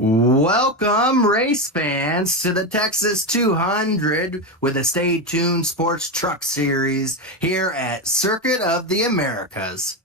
Welcome, race fans, to the Texas 200 with the Stay Tuned Sports Truck Series here at Circuit of the Americas.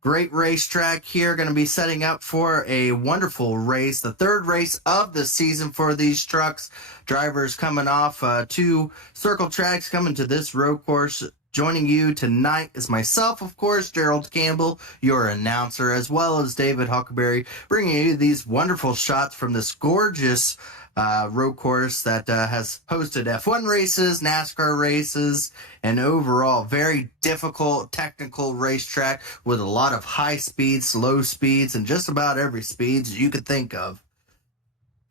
Great racetrack here, going to be setting up for a wonderful race, the third race of the season for these trucks. Drivers coming off two circle tracks, coming to this road course. Joining you tonight is myself, of course, Gerald Campbell, your announcer, as well as David Huckleberry, bringing you these wonderful shots from this gorgeous road course that has hosted F1 races, NASCAR races, and overall very difficult technical racetrack with a lot of high speeds, low speeds, and just about every speeds you could think of.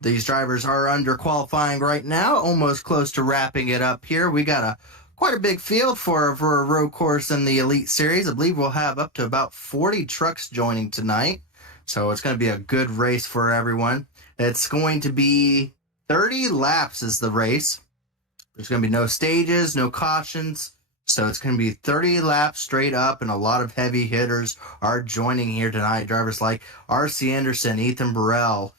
These drivers are under qualifying right now, almost close to wrapping it up here. We got quite a big field for a road course in the Elite Series. I believe we'll have up to about 40 trucks joining tonight. So it's going to be a good race for everyone. It's going to be 30 laps is the race. There's going to be no stages, no cautions. So it's going to be 30 laps straight up, and a lot of heavy hitters are joining here tonight. Drivers like R.C. Anderson, Ethan Burrell,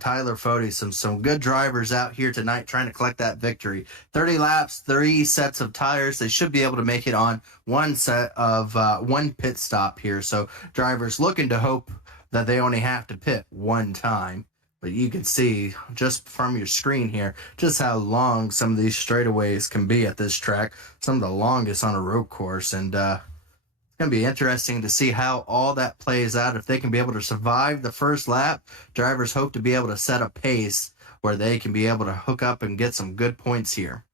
Tyler Fody, some good drivers out here tonight trying to collect that victory. 30 laps, 3 sets of tires. They should be able to make it on one set of one pit stop here. So drivers looking to hope that they only have to pit one time. But you can see just from your screen here just how long some of these straightaways can be at this track. Some of the longest on a road course. And it's going to be interesting to see how all that plays out. If they can be able to survive the first lap, drivers hope to be able to set a pace where they can be able to hook up and get some good points here.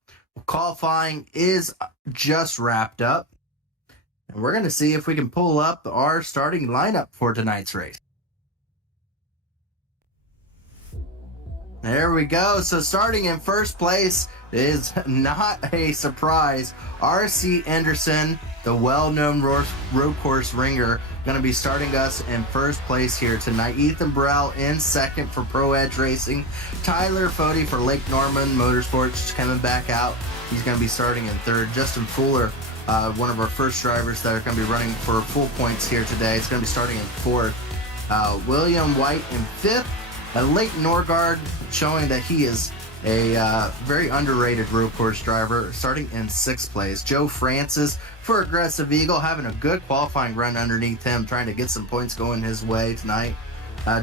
Qualifying is just wrapped up, and we're going to see if we can pull up our starting lineup for tonight's race. There we go. So starting in first place is not a surprise. R.C. Anderson, the well-known road course ringer, going to be starting us in first place here tonight. Ethan Burrell in second for Pro Edge Racing. Tyler Fody for Lake Norman Motorsports coming back out. He's going to be starting in third. Justin Fuller, one of our first drivers that are going to be running for full points here today, is going to be starting in fourth. William White in fifth. Lake Norgard showing that he is a very underrated road course driver, starting in sixth place. Joe Francis for Aggressive Eagle, having a good qualifying run underneath him, trying to get some points going his way tonight.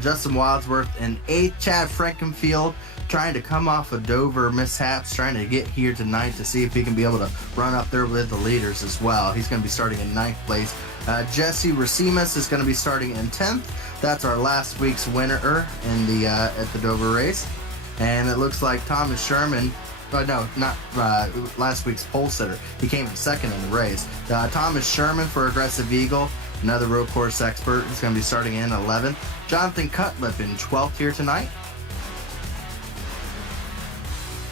Justin Wildsworth in eighth. Chad Frankenfield trying to come off of Dover mishaps, trying to get here tonight to see if he can be able to run up there with the leaders as well. He's going to be starting in ninth place. Jesse Racimus is going to be starting in 10th. That's our last week's winner in the at the Dover race. And it looks like Thomas Sherman, not last week's pole sitter. He came in second in the race. Thomas Sherman for Aggressive Eagle, another road course expert, is going to be starting in 11th. Jonathan Cutlip in 12th here tonight.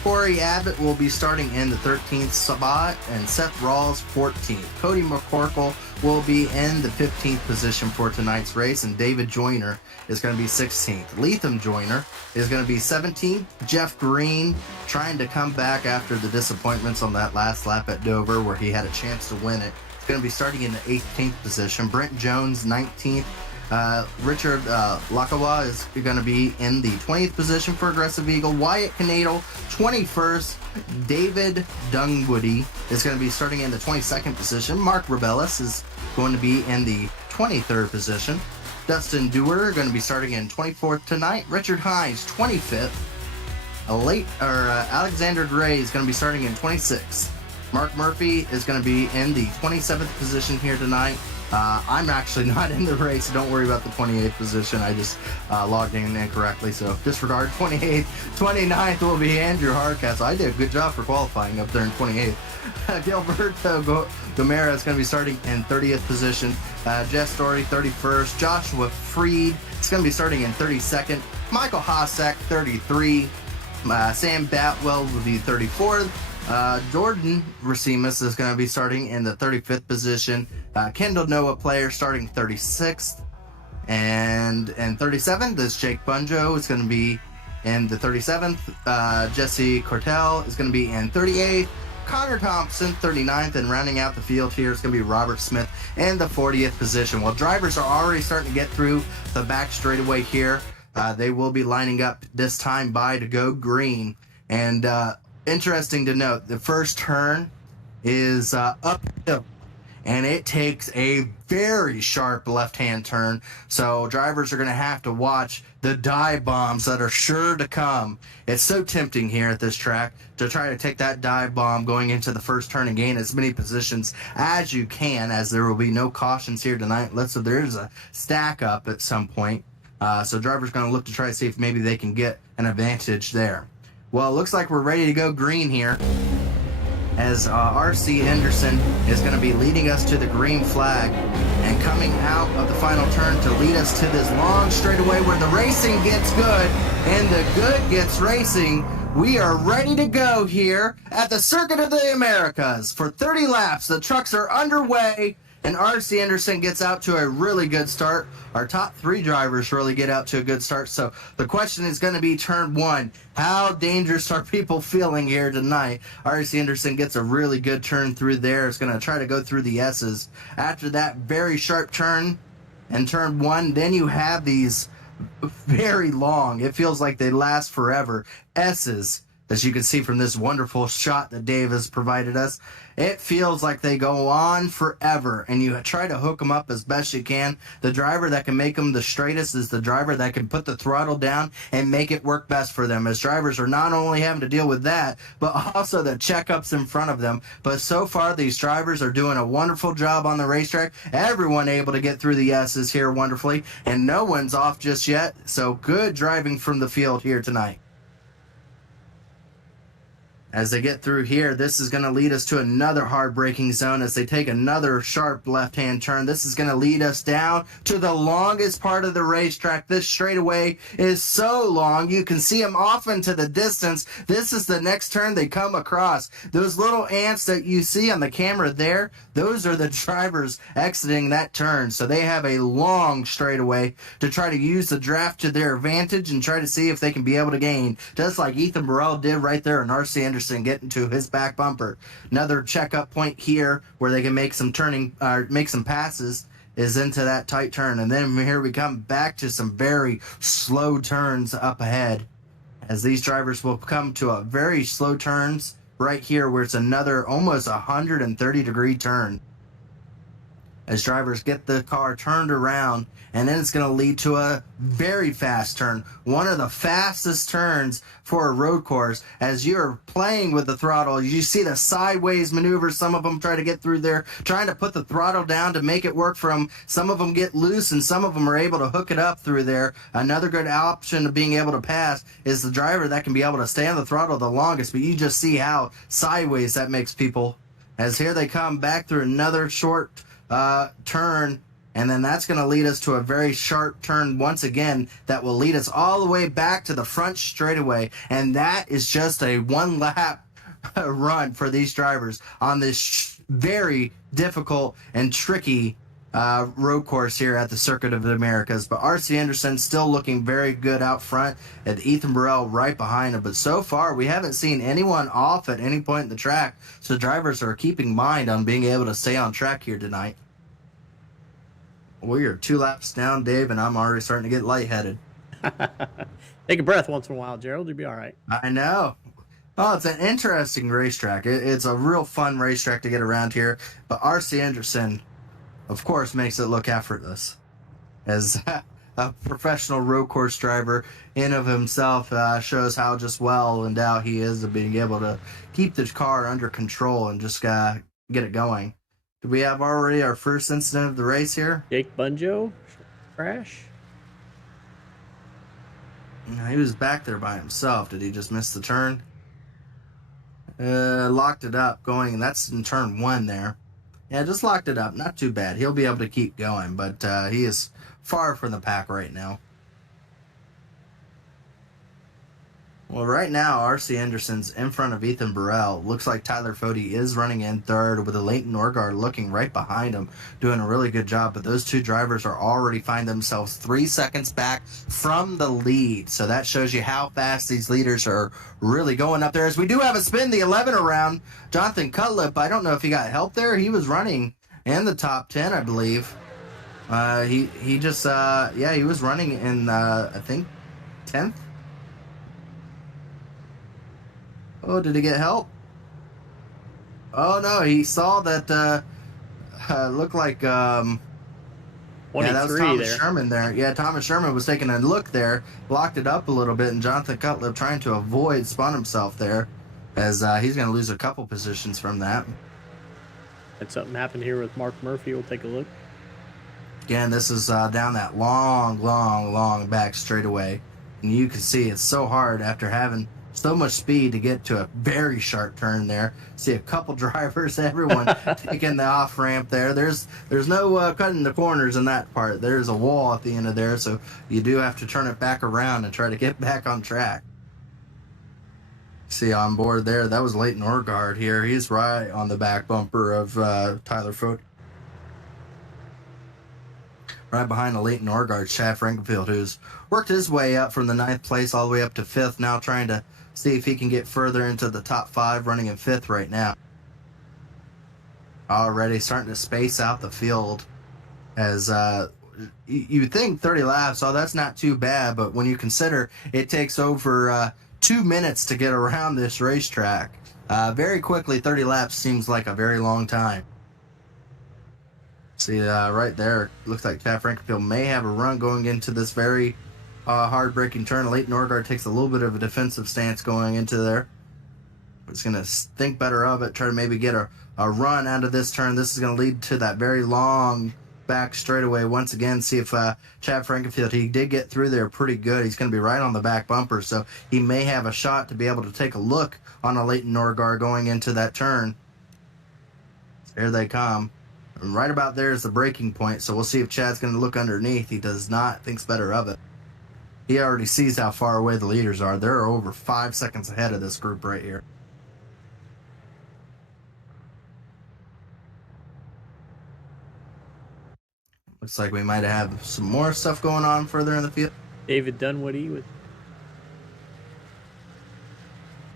Corey Abbott will be starting in the 13th spot, and Seth Rawls 14th. Cody McCorkle will be in the 15th position for tonight's race, and David Joyner is going to be 16th. Leatham Joyner is going to be 17th. Jeff Green trying to come back after the disappointments on that last lap at Dover where he had a chance to win it. He's going to be starting in the 18th position. Brent Jones 19th. Richard Lakawa is going to be in the 20th position for Aggressive Eagle. Wyatt Canadle, 21st. David Dungwoody is going to be starting in the 22nd position. Mark Rebellis is going to be in the 23rd position. Dustin Dewar going to be starting in 24th tonight. Richard Hines, 25th. Alexander Gray is going to be starting in 26th. Mark Murphy is going to be in the 27th position here tonight. I'm actually not in the race, so don't worry about the 28th position. I just logged in incorrectly, so disregard 28th. 29th will be Andrew Hardcastle. I did a good job for qualifying up there in 28th. Gilberto Gomera is going to be starting in 30th position. Jeff Story, 31st. Joshua Freed is going to be starting in 32nd. Michael Hossack, 33. Sam Batwell will be 34th. Jordan Racimus is going to be starting in the 35th position. Kendall Noah Player starting 36th. And 37th is Jake Bunjo. Is going to be in the 37th. Jesse Cortell is going to be in 38th. Connor Thompson, 39th, and rounding out the field here is going to be Robert Smith in the 40th position. Well, drivers are already starting to get through the back straightaway here. They will be lining up this time by to go green. And interesting to note, the first turn is uphill, and it takes a very sharp left-hand turn. So drivers are going to have to watch the dive bombs that are sure to come. It's so tempting here at this track to try to take that dive bomb going into the first turn and gain as many positions as you can, as there will be no cautions here tonight unless there is a stack up at some point. So drivers going to look to try to see if maybe they can get an advantage there. Well, it looks like we're ready to go green here, as R.C. Henderson is going to be leading us to the green flag and coming out of the final turn to lead us to this long straightaway where the racing gets good and the good gets racing. We are ready to go here at the Circuit of the Americas for 30 laps. The trucks are underway, and R.C. Henderson gets out to a really good start. Our top three drivers really get out to a good start. So the question is going to be turn one. How dangerous are people feeling here tonight? R.C. Henderson gets a really good turn through there. It's going to try to go through the S's. After that very sharp turn and turn one, then you have these very long, it feels like they last forever, S's. As you can see from this wonderful shot that Dave has provided us, it feels like they go on forever, and you try to hook them up as best you can. The driver that can make them the straightest is the driver that can put the throttle down and make it work best for them, as drivers are not only having to deal with that, but also the checkups in front of them. But so far, these drivers are doing a wonderful job on the racetrack. Everyone able to get through the S's here wonderfully, and no one's off just yet. So good driving from the field here tonight. As they get through here, this is going to lead us to another hard braking zone as they take another sharp left-hand turn. This is going to lead us down to the longest part of the racetrack. This straightaway is so long, you can see them off into the distance. This is the next turn they come across. Those little ants that you see on the camera there, those are the drivers exiting that turn. So they have a long straightaway to try to use the draft to their advantage and try to see if they can be able to gain, just like Ethan Burrell did right there in R.C. Anderson getting to his back bumper. Another checkup point here where they can make some make some passes is into that tight turn. And then here we come back to some very slow turns up ahead, as these drivers will come to a very slow turns right here where it's another almost 130-degree turn. As drivers get the car turned around, and then it's going to lead to a very fast turn, one of the fastest turns for a road course. As you're playing with the throttle, you see the sideways maneuvers. Some of them try to get through there, trying to put the throttle down to make it work for them. Some of them get loose, and some of them are able to hook it up through there. Another good option of being able to pass is the driver that can be able to stay on the throttle the longest, but you just see how sideways that makes people. As here they come back through another short turn, and then that's going to lead us to a very sharp turn once again that will lead us all the way back to the front straightaway, and that is just a one lap run for these drivers on this very difficult and tricky road course here at the Circuit of the Americas. But R.C. Anderson still looking very good out front, and Ethan Burrell right behind him. But so far, we haven't seen anyone off at any point in the track, so drivers are keeping mind on being able to stay on track here tonight. We are 2 laps down, Dave, and I'm already starting to get lightheaded. Take a breath once in a while, Gerald. You'll be all right. I know. Oh, it's an interesting racetrack. It's a real fun racetrack to get around here. But R.C. Anderson, of course, makes it look effortless. As a professional road course driver in of himself, shows how just well endowed he is of being able to keep the car under control and just get it going. Do we have already our first incident of the race here? Jake Bunjo crash. He was back there by himself. Did he just miss the turn? Locked it up going. That's in turn 1 there. Yeah, just locked it up. Not too bad. He'll be able to keep going, but he is far from the pack right now. Well, right now, R.C. Anderson's in front of Ethan Burrell. Looks like Tyler Fody is running in third, with a Leighton Norgard looking right behind him, doing a really good job. But those two drivers are already find themselves 3 seconds back from the lead. So that shows you how fast these leaders are really going up there. As we do have a spin, the 11 around. Jonathan Cutlip, I don't know if he got help there. He was running in the top 10, I believe. He was running in, I think, 10th. Oh, did he get help? Oh, no, he saw that, looked like, yeah, that was 23 Thomas there. Sherman there. Yeah, Thomas Sherman was taking a look there, locked it up a little bit, and Jonathan Cutlip trying to avoid spun himself there, as he's going to lose a couple positions from that. Had something happened here with Mark Murphy. We'll take a look. Again, this is down that long back straightaway. And you can see it's so hard after having so much speed to get to a very sharp turn there. See a couple drivers, everyone taking the off ramp there. There's no cutting the corners in that part. There's a wall at the end of there, so you do have to turn it back around and try to get back on track. See on board there, that was Leighton Orgard here. He's right on the back bumper of Tyler Foot. Right behind the Leighton Orgard, Chad Frankenfield, who's worked his way up from the 9th place all the way up to 5th, now trying to see if he can get further into the top 5, running in 5th right now. Already starting to space out the field, as you think 30 laps, oh, that's not too bad, but when you consider it takes over 2 minutes to get around this racetrack, very quickly 30 laps seems like a very long time. See, right there, looks like Chad Frankenfield may have a run going into this very hard-braking turn. Leighton Orgard takes a little bit of a defensive stance going into there. He's going to think better of it, try to maybe get a run out of this turn. This is going to lead to that very long back straightaway once again. See if Chad Frankenfield, he did get through there pretty good. He's going to be right on the back bumper, so he may have a shot to be able to take a look on a Leighton Orgard going into that turn. Here they come. And right about there is the breaking point, so we'll see if Chad's going to look underneath. He does not, thinks better of it. He already sees how far away the leaders are. They're over 5 seconds ahead of this group right here. Looks like we might have some more stuff going on further in the field. David Dunwoody with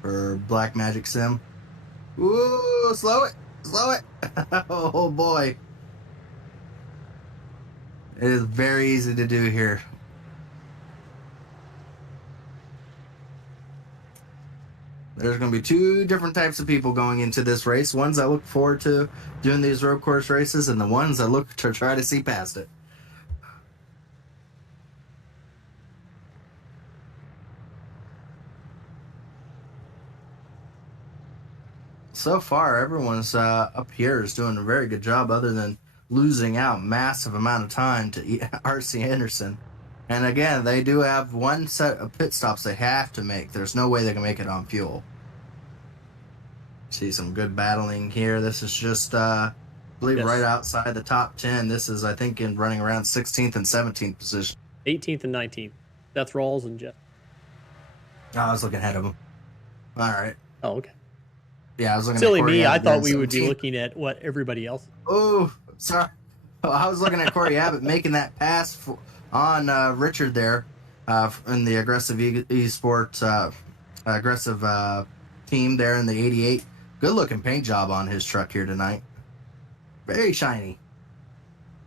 for Black Magic Sim. Ooh, slow it. Oh boy. It is very easy to do here. There's going to be 2 different types of people going into this race. Ones that look forward to doing these road course races, and the ones that look to try to see past it. So far, everyone's up here is doing a very good job, other than losing out massive amount of time to RC Anderson. And again, they do have one set of pit stops they have to make. There's no way they can make it on fuel. See some good battling here. This is just, I believe, right outside the top 10. This is, I think, in running around 16th and 17th position. 18th and 19th. Seth Rawls and Jeff. Oh, I was looking ahead of them. All right. Oh, okay. Yeah, I was looking Silly at Corey me, I Abbott thought we 17th. would be looking at what everybody else. Oh, sorry. Oh, I was looking at Corey Abbott making that pass on Richard there in the aggressive esports aggressive team there in the 88. Good looking paint job on his truck here tonight. Very shiny.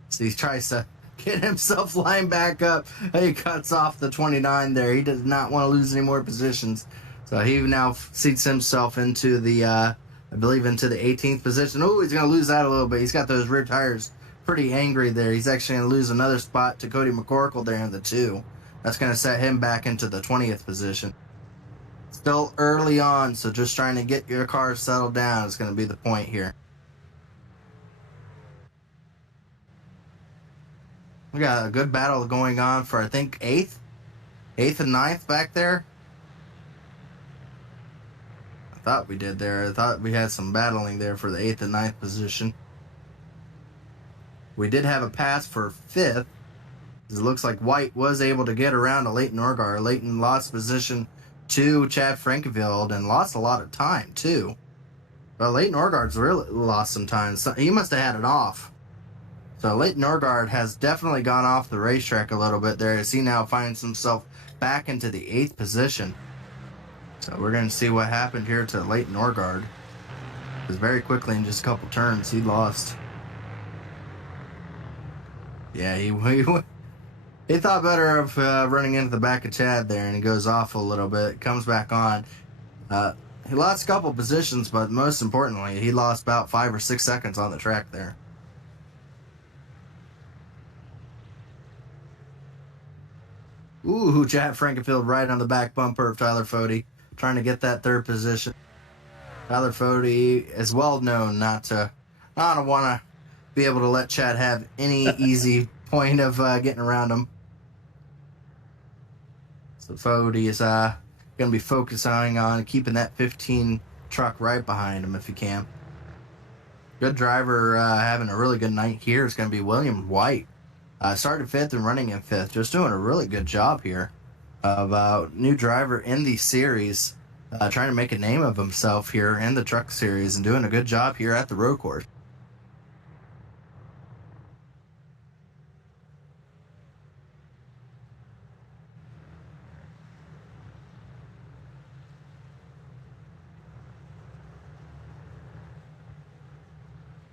So he tries to get himself lined back up. He cuts off the 29 there. He does not want to lose any more positions. So he now seats himself into the, I believe, into the 18th position. Oh, he's going to lose that a little bit. He's got those rear tires pretty angry there. He's actually going to lose another spot to Cody McCorkle there in the 2. That's going to set him back into the 20th position. Still early on, so just trying to get your car settled down is going to be the point here. We got a good battle going on for, I think, 8th and 9th back there. I thought we did there. I thought we had some battling there for the 8th and 9th position. We did have a pass for 5th. It looks like White was able to get around to Leighton Orgard. Leighton lost position to Chad Frankenfield and lost a lot of time, too. But Leighton Orgard's really lost some time. So he must have had it off. So Leighton Orgard has definitely gone off the racetrack a little bit there as he now finds himself back into the 8th position. So we're going to see what happened here to Leighton Orgard. Because very quickly in just a couple turns, he lost. Yeah, He thought better of running into the back of Chad there, and he goes off a little bit, comes back on. He lost a couple positions, but most importantly, he lost about 5 or 6 seconds on the track there. Ooh, Chad Frankenfield right on the back bumper of Tyler Fode, trying to get that third position. Tyler Fode is well known not to want to be able to let Chad have any easy point of getting around him. So Fode is going to be focusing on keeping that 15 truck right behind him if he can. Good driver having a really good night here is going to be William White. Started 5th and running in 5th. Just doing a really good job here of new driver in the series. Trying to make a name of himself here in the truck series and doing a good job here at the road course.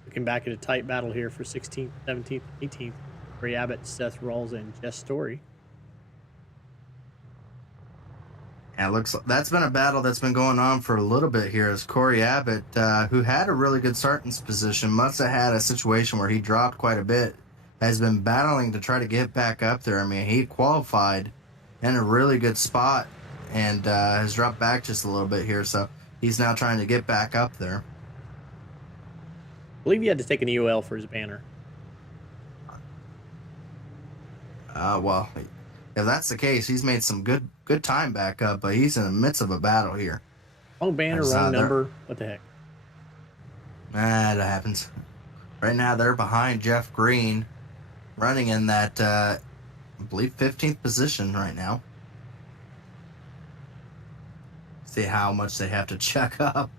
Looking back at a tight battle here for 16th, 17th, 18th. Corey Abbott, Seth Rawls, and Jess Story. Yeah, looks like that's been a battle that's been going on for a little bit here as Corey Abbott, who had a really good starting position, must have had a situation where he dropped quite a bit, has been battling to try to get back up there. I mean, he qualified in a really good spot and has dropped back just a little bit here, so he's now trying to get back up there. I believe he had to take an EOL for his banner. Well, if that's the case, he's made some good time back up, but he's in the midst of a battle here. Wrong banner, wrong number. What the heck? That happens. Right now, they're behind Jeff Green, running in that, I believe, 15th position right now. See how much they have to check up.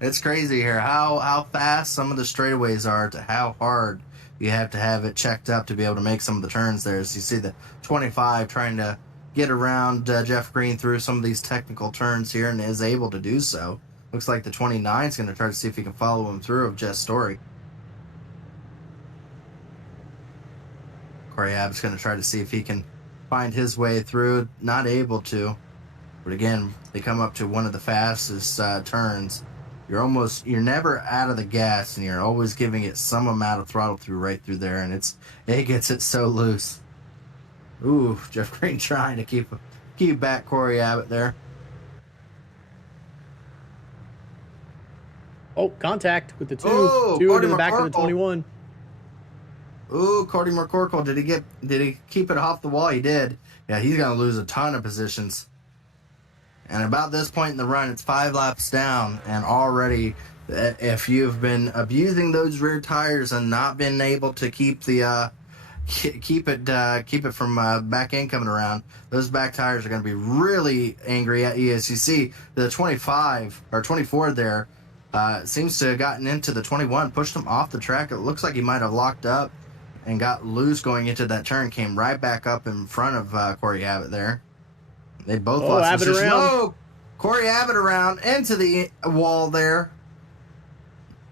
It's crazy here how fast some of the straightaways are to how hard you have to have it checked up to be able to make some of the turns there. As you see the 25 trying to get around Jeff Green through some of these technical turns here and is able to do so. Looks like the 29 is going to try to see if he can follow him through of Jess Story. Corey Abbott's going to try to see if he can find his way through. Not able to. But again, they come up to one of the fastest turns. You're never out of the gas, and you're always giving it some amount of throttle through right through there, and it gets it so loose. Ooh, Jeff Green trying to keep back Corey Abbott there. Oh, contact with the two. Oh, two Cody into the back McCorkle. of the 21. Ooh, Cody McCorkle, did he keep it off the wall? He did. Yeah, he's gonna lose a ton of positions. And about this point in the run, it's 5 laps down, and already, if you've been abusing those rear tires and not been able to keep the keep it from back end coming around, those back tires are going to be really angry at you. As you see, the 25 or 24 there seems to have gotten into the 21, pushed him off the track. It looks like he might have locked up and got loose going into that turn, came right back up in front of Corey Abbott there. They both lost Abbott position. around. Oh, Corey Abbott around into the wall there.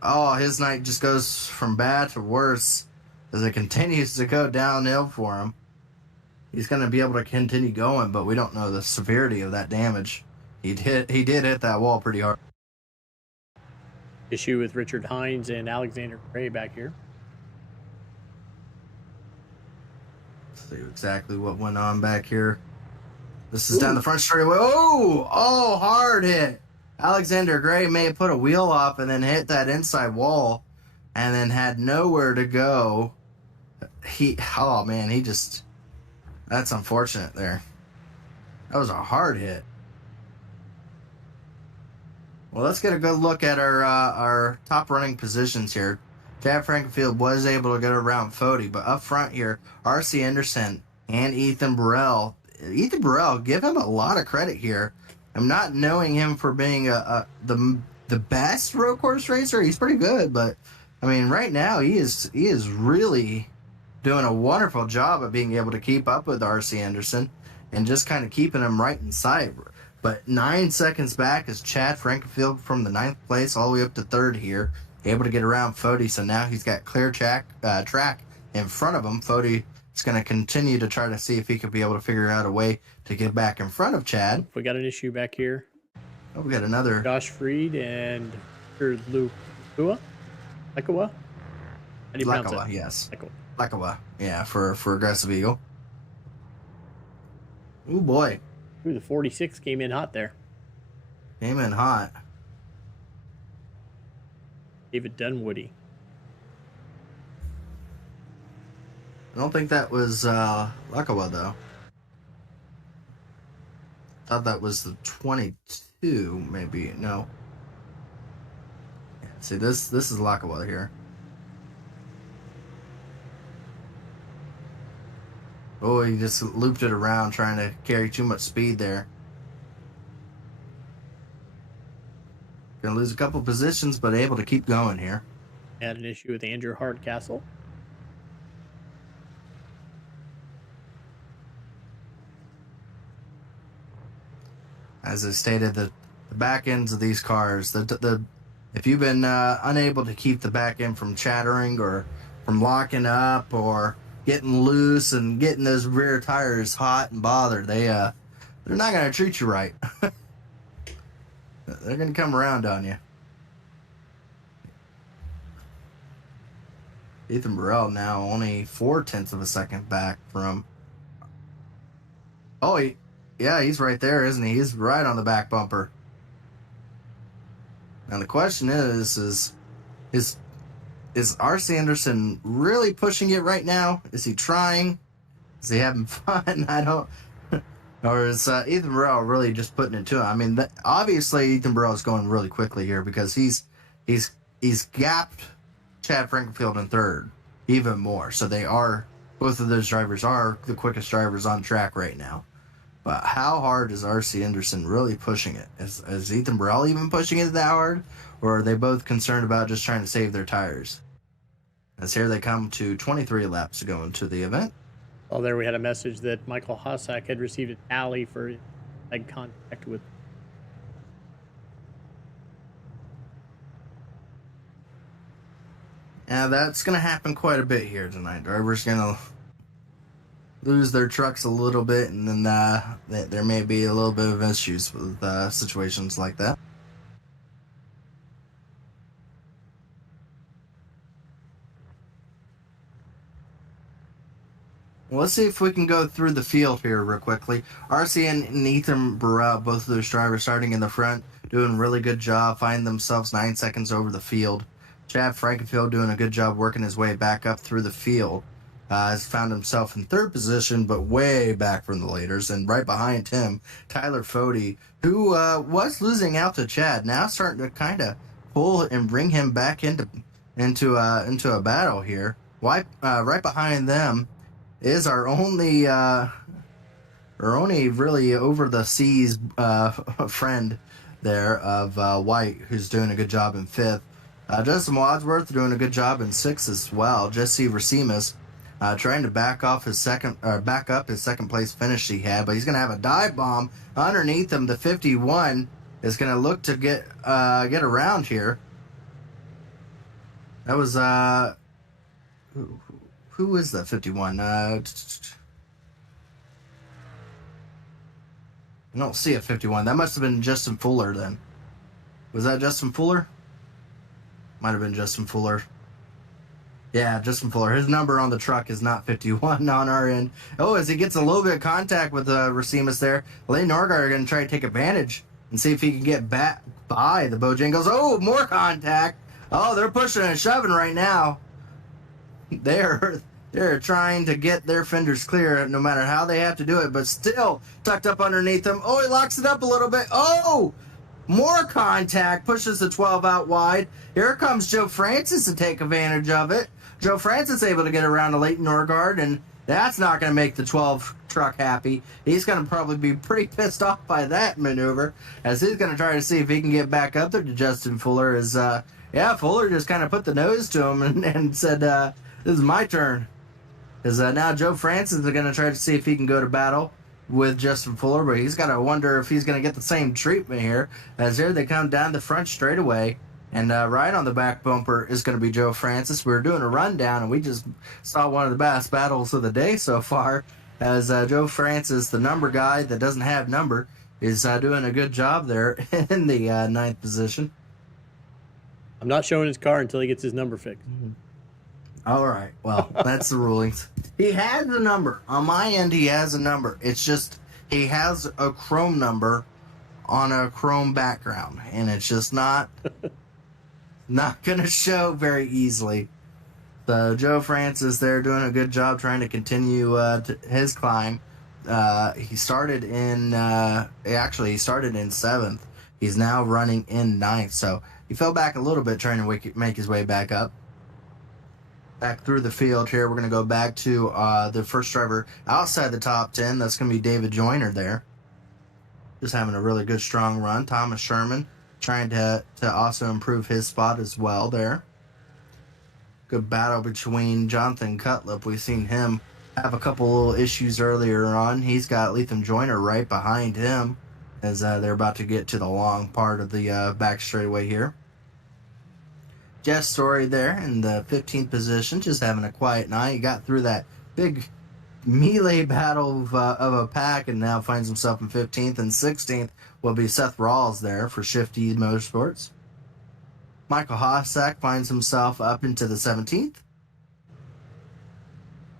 Oh, his night just goes from bad to worse as it continues to go downhill for him. He's going to be able to continue going, but we don't know the severity of that damage. He did hit that wall pretty hard. Issue with Richard Hines and Alexander Gray back here. Let's see exactly what went on back here. This is down the front straightaway. Oh, hard hit. Alexander Gray may have put a wheel off and then hit that inside wall and then had nowhere to go. That's unfortunate there. That was a hard hit. Well, let's get a good look at our top running positions here. Chad Frankenfield was able to get around Fode, but up front here, R.C. Anderson and Ethan Burrell. Ethan Burrell, give him a lot of credit here. I'm not knowing him for being the best road course racer. He's pretty good, but I mean, right now he is really doing a wonderful job of being able to keep up with R.C. Anderson and just kind of keeping him right in sight. But 9 seconds back is Chad Frankenfield from the 9th place all the way up to 3rd here, able to get around Fode. So now he's got clear track in front of him. Fode He's going to continue to try to see if he could be able to figure out a way to get back in front of Chad. We got an issue back here. Oh, we got another. Josh Freed and Lakawa? How do you pronounce it? Yes. Lakawa. Yeah, for Aggressive Eagle. Oh, boy. Ooh, the 46 came in hot there. Came in hot. David Dunwoody. I don't think that was Lakawa, though. I thought that was the 22, maybe. No. See, this is Lakawa here. Oh, he just looped it around trying to carry too much speed there. Gonna lose a couple positions, but able to keep going here. Had an issue with Andrew Hardcastle. As I stated, the back ends of these cars, if you've been unable to keep the back end from chattering or from locking up or getting loose and getting those rear tires hot and bothered, they're not going to treat you right. They're going to come around on you. Ethan Burrell now only 0.4 of a second back from. Oh, yeah, he's right there, isn't he? He's right on the back bumper. Now the question is R.C. Anderson really pushing it right now? Is he trying? Is he having fun? I don't. Or is Ethan Burrell really just putting it to him? I mean, obviously Ethan Burrell is going really quickly here because he's gapped Chad Frankenfield in third even more. So both of those drivers are the quickest drivers on track right now. But how hard is R.C. Anderson really pushing it? Is Ethan Burrell even pushing it that hard? Or are they both concerned about just trying to save their tires? As here they come to 23 laps to go into the event. Well, there we had a message that Michael Hossack had received a tally for leg contact with. Yeah, that's going to happen quite a bit here tonight. Drivers going to lose their trucks a little bit, and then there may be a little bit of issues with situations like that. Well, let's see if we can go through the field here real quickly. RC and Ethan Burrell, both of those drivers starting in the front, doing a really good job, finding themselves 9 seconds over the field. Chad Frankenfield doing a good job working his way back up through the field. Has found himself in third position, but way back from the leaders. And right behind him, Tyler Fody, who was losing out to Chad, now starting to kind of pull and bring him back into a battle here. Right behind them is our only really over the seas friend there of White, who's doing a good job in fifth. Justin Wadsworth doing a good job in sixth as well. Jesse Racimas trying to back up his second place finish he had, but he's going to have a dive bomb underneath him. The 51 is going to look to get around here. That was who is that 51? I don't see a 51. That must have been Justin Fuller then. Was that Justin Fuller? Might have been Justin Fuller. Yeah, Justin Fuller. His number on the truck is not 51 on our end. Oh, as he gets a little bit of contact with Racimas there, Lane Norgard are going to try to take advantage and see if he can get back by the Bojangles. Oh, more contact. Oh, they're pushing and shoving right now. They're trying to get their fenders clear no matter how they have to do it, but still tucked up underneath them. Oh, he locks it up a little bit. Oh, more contact, pushes the 12 out wide. Here comes Joe Francis to take advantage of it. Joe Francis able to get around to Leighton Norgard, and that's not going to make the 12 truck happy. He's going to probably be pretty pissed off by that maneuver, as he's going to try to see if he can get back up there to Justin Fuller. Fuller just kind of put the nose to him and said, this is my turn. Because now Joe Francis is going to try to see if he can go to battle with Justin Fuller, but he's got to wonder if he's going to get the same treatment here, as here they come down the front straightaway. And right on the back bumper is going to be Joe Francis. We were doing a rundown, and we just saw one of the best battles of the day so far, as Joe Francis, the number guy that doesn't have number, is doing a good job there in the ninth position. I'm not showing his car until he gets his number fixed. All right. Well, that's the rulings. He has a number. On my end, he has a number. It's just he has a chrome number on a chrome background, and it's just not going to show very easily. So Joe Francis there doing a good job trying to continue his climb. He started in he started in 7th. He's now running in 9th. So he fell back a little bit trying to make his way back up. Back through the field here. We're going to go back to the first driver outside the top 10. That's going to be David Joyner there. Just having a really good, strong run. Thomas Sherman trying to also improve his spot as well there. Good battle between Jonathan Cutlip. We've seen him have a couple little issues earlier on. He's got Lethem Joyner right behind him as they're about to get to the long part of the back straightaway here. Jeff Story there in the 15th position, just having a quiet night. He got through that big melee battle of a pack and now finds himself in 15th, and 16th will be Seth Rawls there for Shifty Motorsports. Michael Hossack finds himself up into the 17th.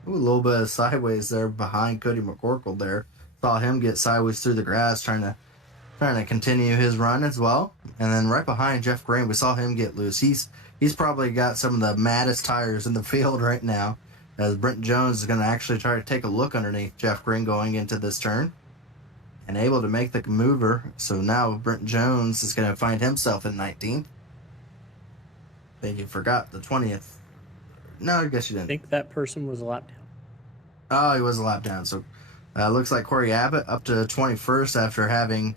Ooh, a little bit of sideways there behind Cody McCorkle there. Saw him get sideways through the grass trying to continue his run as well. And then right behind Jeff Green, we saw him get loose. He's probably got some of the maddest tires in the field right now, as Brent Jones is going to actually try to take a look underneath Jeff Green going into this turn and able to make the mover. So now Brent Jones is going to find himself in 19th. I think you forgot the 20th. No, I guess you didn't. I think that person was a lap down. Oh, he was a lap down. So looks like Corey Abbott up to 21st after having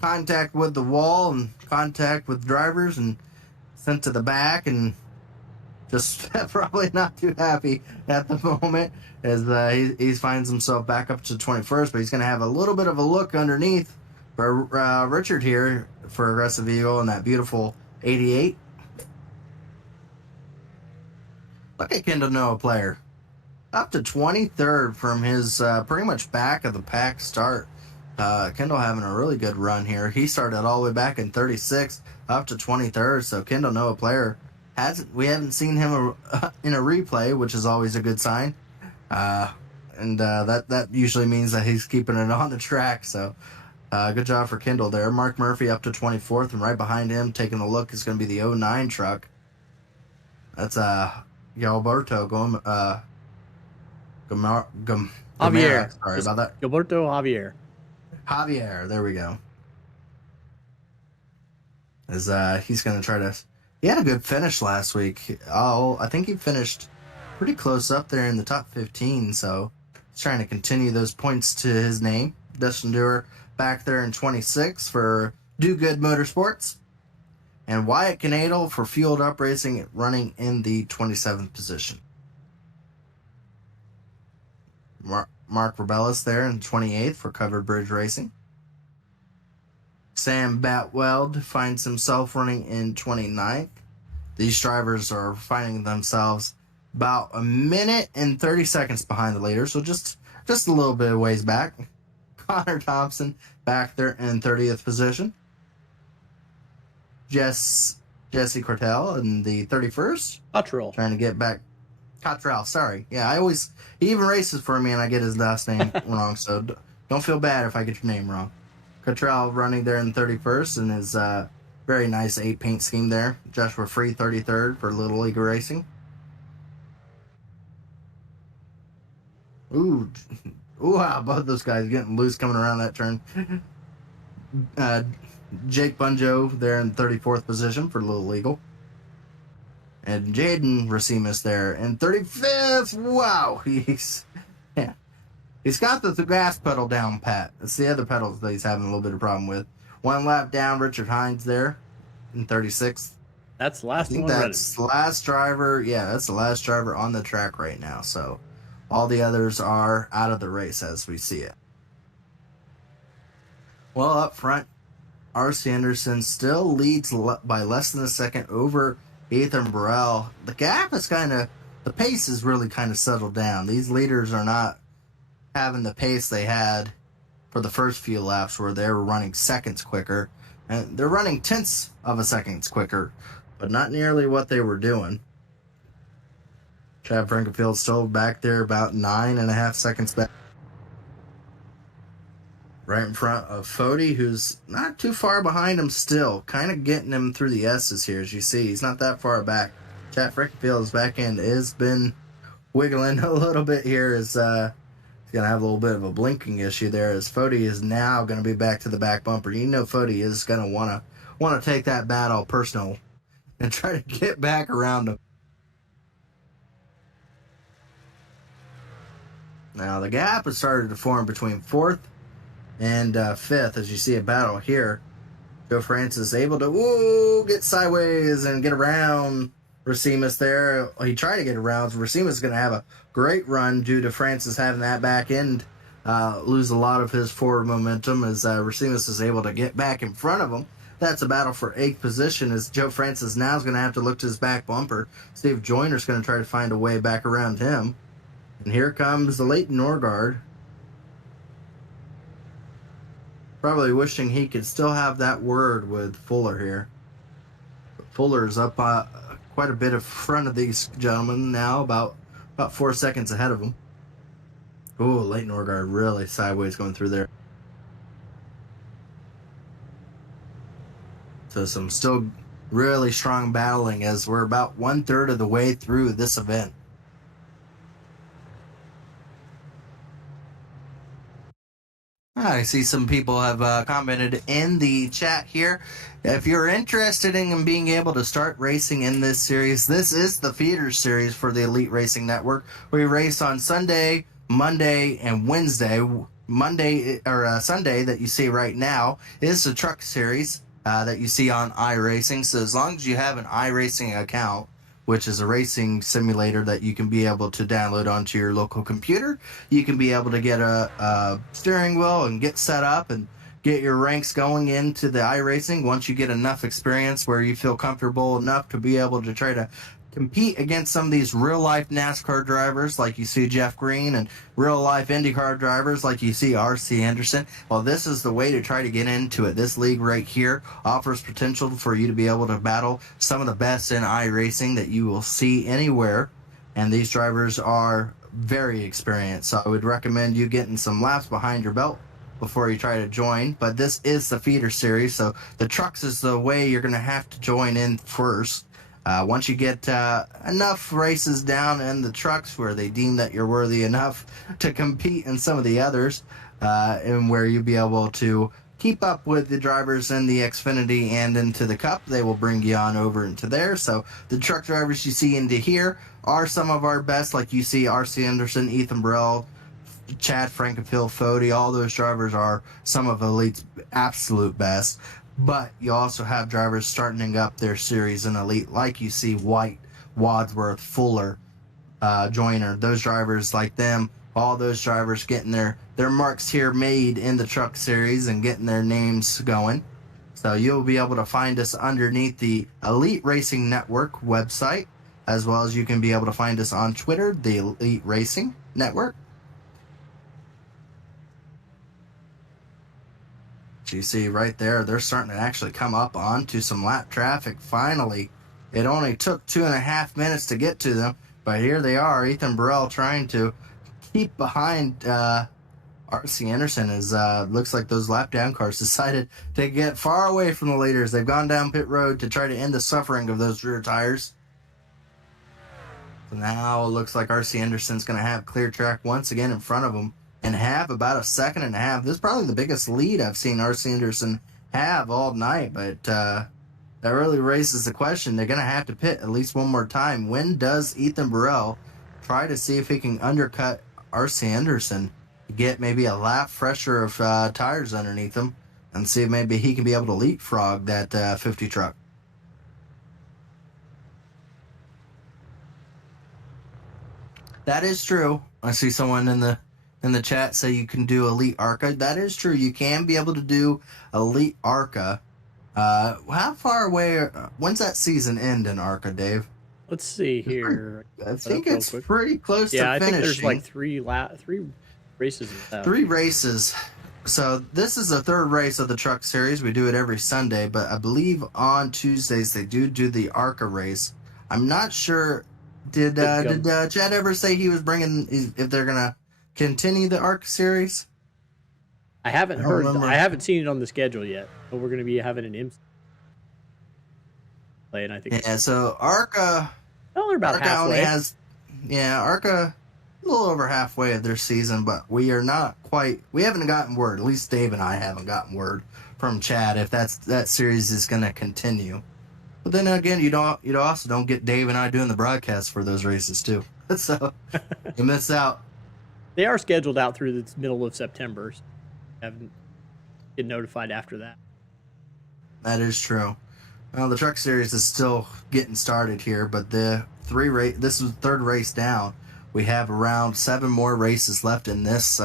contact with the wall and contact with drivers and sent to the back, and just probably not too happy at the moment as he finds himself back up to 21st, but he's going to have a little bit of a look underneath for Richard here for Aggressive Eagle and that beautiful 88. Look at Kendall Noah player. Up to 23rd from his pretty much back of the pack start. Kendall having a really good run here. He started all the way back in 36th up to 23rd. So Kendall Noah player we haven't seen him in a replay, which is always a good sign. And that usually means that he's keeping it on the track. So good job for Kendall there. Mark Murphy up to 24th, and right behind him taking a look is going to be the 09 truck. That's Gilberto Javier. Sorry about that. Gilberto Javier, there we go. As he's going to try to... He had a good finish last week. I think he finished pretty close up there in the top 15, so he's trying to continue those points to his name. Dustin Dewar back there in 26 for Do Good Motorsports. And Wyatt Canadle for Fueled Up Racing running in the 27th position. Mark Rebellis there in 28th for Covered Bridge Racing. Sam Batweld finds himself running in 29th. These drivers are finding themselves about a minute and 30 seconds behind the leader, so just a little bit of ways back. Connor Thompson back there in 30th position. Jesse Cortell in the 31st. Cottrell. Trying to get back. Cottrell, sorry. Yeah, he even races for me and I get his last name wrong, so don't feel bad if I get your name wrong. Cottrell running there in 31st in his very nice 8 paint scheme there. Joshua Free 33rd for Little League Racing. Ooh, wow, both those guys getting loose coming around that turn. Jake Bunjo there in 34th position for Little Legal. And Jaden Racimus there in 35th. Wow, he's got the gas pedal down pat. It's the other pedals that he's having a little bit of problem with. 1 lap down, Richard Hines there in 36th. That's the last one. That's the last driver. Yeah, that's the last driver on the track right now. So all the others are out of the race as we see it. Well, up front, R.C. Anderson still leads by less than a second over Ethan Burrell. The gap is the pace is really kind of settled down. These leaders are not having the pace they had for the first few laps where they were running seconds quicker. And they're running tenths of a seconds quicker, but not nearly what they were doing. Chad Frankenfield still back there about 9.5 seconds back. Right in front of Fody, who's not too far behind him still. Kind of getting him through the S's here, as you see. He's not that far back. Chad Frankenfield's back end has been wiggling a little bit here. He's going to have a little bit of a blinking issue there, as Fody is now going to be back to the back bumper. You know Fody is going to want to take that battle personal and try to get back around him. Now the gap has started to form between fourth and fifth, as you see a battle here. Joe Francis able to get sideways and get around Racimus there. He tried to get around. Racimus is going to have a great run due to Francis having that back end lose a lot of his forward momentum, as Racimus is able to get back in front of him. That's a battle for 8th position, as Joe Francis now is going to have to look to his back bumper. Steve Joyner's going to try to find a way back around him. And here comes the late Norgard. Probably wishing he could still have that word with Fuller here. But Fuller's up quite a bit in front of these gentlemen now, about 4 seconds ahead of them. Ooh, late Norgard really sideways going through there. So some still really strong battling, as we're about 1/3 of the way through this event. I see some people have commented in the chat here. If you're interested in being able to start racing in this series, this is the feeder series for the Elite Racing Network. We race on Sunday, Monday, and Wednesday. Sunday that you see right now is the truck series that you see on iRacing. So as long as you have an iRacing account, which is a racing simulator that you can be able to download onto your local computer, you can be able to get a steering wheel and get set up and get your ranks going into the iRacing. Once you get enough experience where you feel comfortable enough to be able to try to compete against some of these real-life NASCAR drivers like you see Jeff Green, and real-life IndyCar drivers like you see R.C. Anderson, well, this is the way to try to get into it. This league right here offers potential for you to be able to battle some of the best in iRacing that you will see anywhere, and these drivers are very experienced. So I would recommend you getting some laps behind your belt before you try to join. But this is the feeder series, so the trucks is the way you're going to have to join in first. Once you get enough races down in the trucks where they deem that you're worthy enough to compete in some of the others, and where you'll be able to keep up with the drivers in the Xfinity and into the Cup, they will bring you on over into there. So the truck drivers you see into here are some of our best, like you see R.C. Anderson, Ethan Burrell, Chad Frankenfield, Fody. All those drivers are some of Elite's absolute best. But you also have drivers starting up their series in Elite, like you see White, Wadsworth, Fuller, Joyner. Those drivers like them, all those drivers getting their marks here made in the truck series and getting their names going. So you'll be able to find us underneath the Elite Racing Network website, as well as you can be able to find us on Twitter, the Elite Racing Network. You see right there, they're starting to actually come up onto some lap traffic. Finally, it only took 2.5 minutes to get to them, but here they are. Ethan Burrell trying to keep behind R.C. Anderson, as looks like those lap down cars decided to get far away from the leaders. They've gone down pit road to try to end the suffering of those rear tires. So now it looks like R.C. Anderson's going to have clear track once again in front of him, and have about 1.5 seconds. This is probably the biggest lead I've seen R.C. Anderson have all night, but that really raises the question. They're going to have to pit at least one more time. When does Ethan Burrell try to see if he can undercut R.C. Anderson to get maybe a lap fresher of tires underneath him, and see if maybe he can be able to leapfrog that 50 truck? That is true. I see someone in the in the chat say you can do Elite ARCA. That is true. You can be able to do Elite ARCA. How far away? When's that season end in ARCA, Dave? Let's see here. I think it's pretty close to finishing. I think there's like three races left. 3 races. So this is the 3rd race of the Truck Series. We do it every Sunday, but I believe on Tuesdays they do the ARCA race. I'm not sure. Did Chad ever say he was bringing, if they're gonna continue the ARCA series? I haven't heard. I haven't seen it on the schedule yet, but we're going to be having an IMSA play, and I think. Yeah. So ARCA. Well, they're about halfway. ARCA. A little over halfway of their season, but we are not quite. We haven't gotten word. At least Dave and I haven't gotten word from Chad if that series is going to continue. But then again, you also don't get Dave and I doing the broadcast for those races too, so you miss out. They are scheduled out through the middle of September. So haven't get notified after that. That is true. Well, the Truck Series is still getting started here, but this is the 3rd race down. We have around 7 more races left in this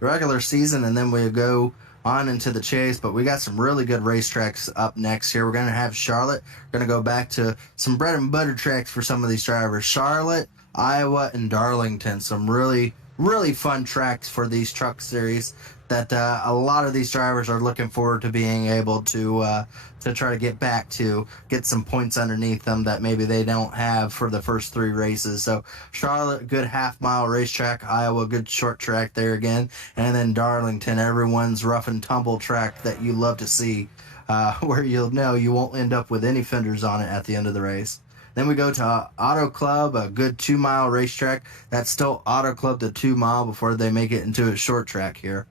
regular season, and then we go on into the chase. But we got some really good racetracks up next here. We're going to have Charlotte. We're going to go back to some bread and butter tracks for some of these drivers. Charlotte, Iowa, and Darlington. Some really, really fun tracks for these Truck Series that a lot of these drivers are looking forward to being able to try to get some points underneath them that maybe they don't have for the first 3 races. So Charlotte, good half-mile racetrack. Iowa, good short track there again. And then Darlington, everyone's rough and tumble track that you love to see, where you'll know you won't end up with any fenders on it at the end of the race. Then we go to Auto Club, a good 2-mile racetrack. That's still Auto Club to 2 mile before they make it into a short track here.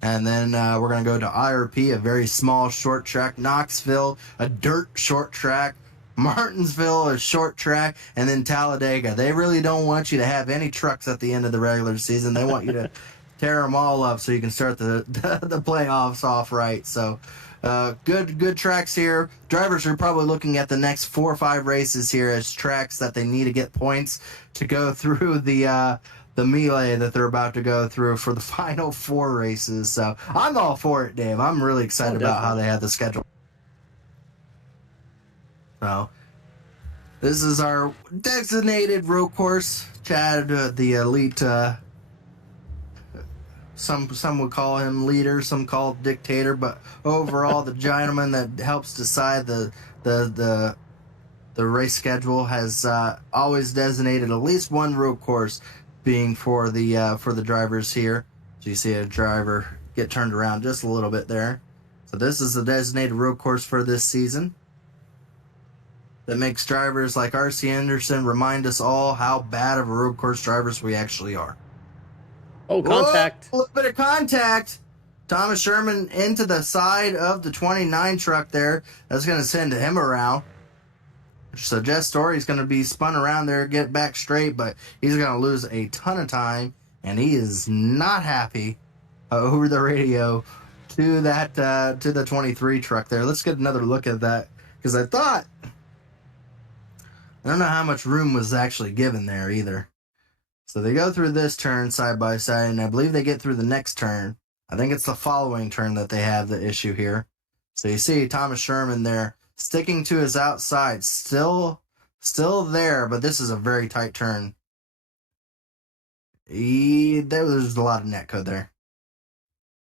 And then we're going to go to IRP, a very small short track. Knoxville, a dirt short track. Martinsville, a short track. And then Talladega. They really don't want you to have any trucks at the end of the regular season. They want you to tear them all up so you can start the playoffs off right. So good tracks here. Drivers are probably looking at the next 4 or 5 races here as tracks that they need to get points to go through the melee that they're about to go through for the final 4 races. So I'm all for it, Dave. I'm really excited about how they have the schedule. So this is our designated road course. Chad, the elite, some would call him leader, some call it dictator, but overall the gentleman that helps decide the race schedule has always designated at least one road course being for the drivers here. So you see a driver get turned around just a little bit there. So this is the designated road course for this season. That makes drivers like R.C. Anderson remind us all how bad of a road course drivers we actually are. Oh, contact. Whoa, a little bit of contact. Thomas Sherman into the side of the 29 truck there. That's going to send him around. So Jess Story's going to be spun around there, get back straight, but he's going to lose a ton of time, and he is not happy over the radio to the 23 truck there. Let's get another look at that, because I don't know how much room was actually given there either. So they go through this turn side by side, and I believe they get through the next turn. I think it's the following turn that they have the issue here. So you see Thomas Sherman there, sticking to his outside, still there, but this is a very tight turn. There's a lot of netcode there.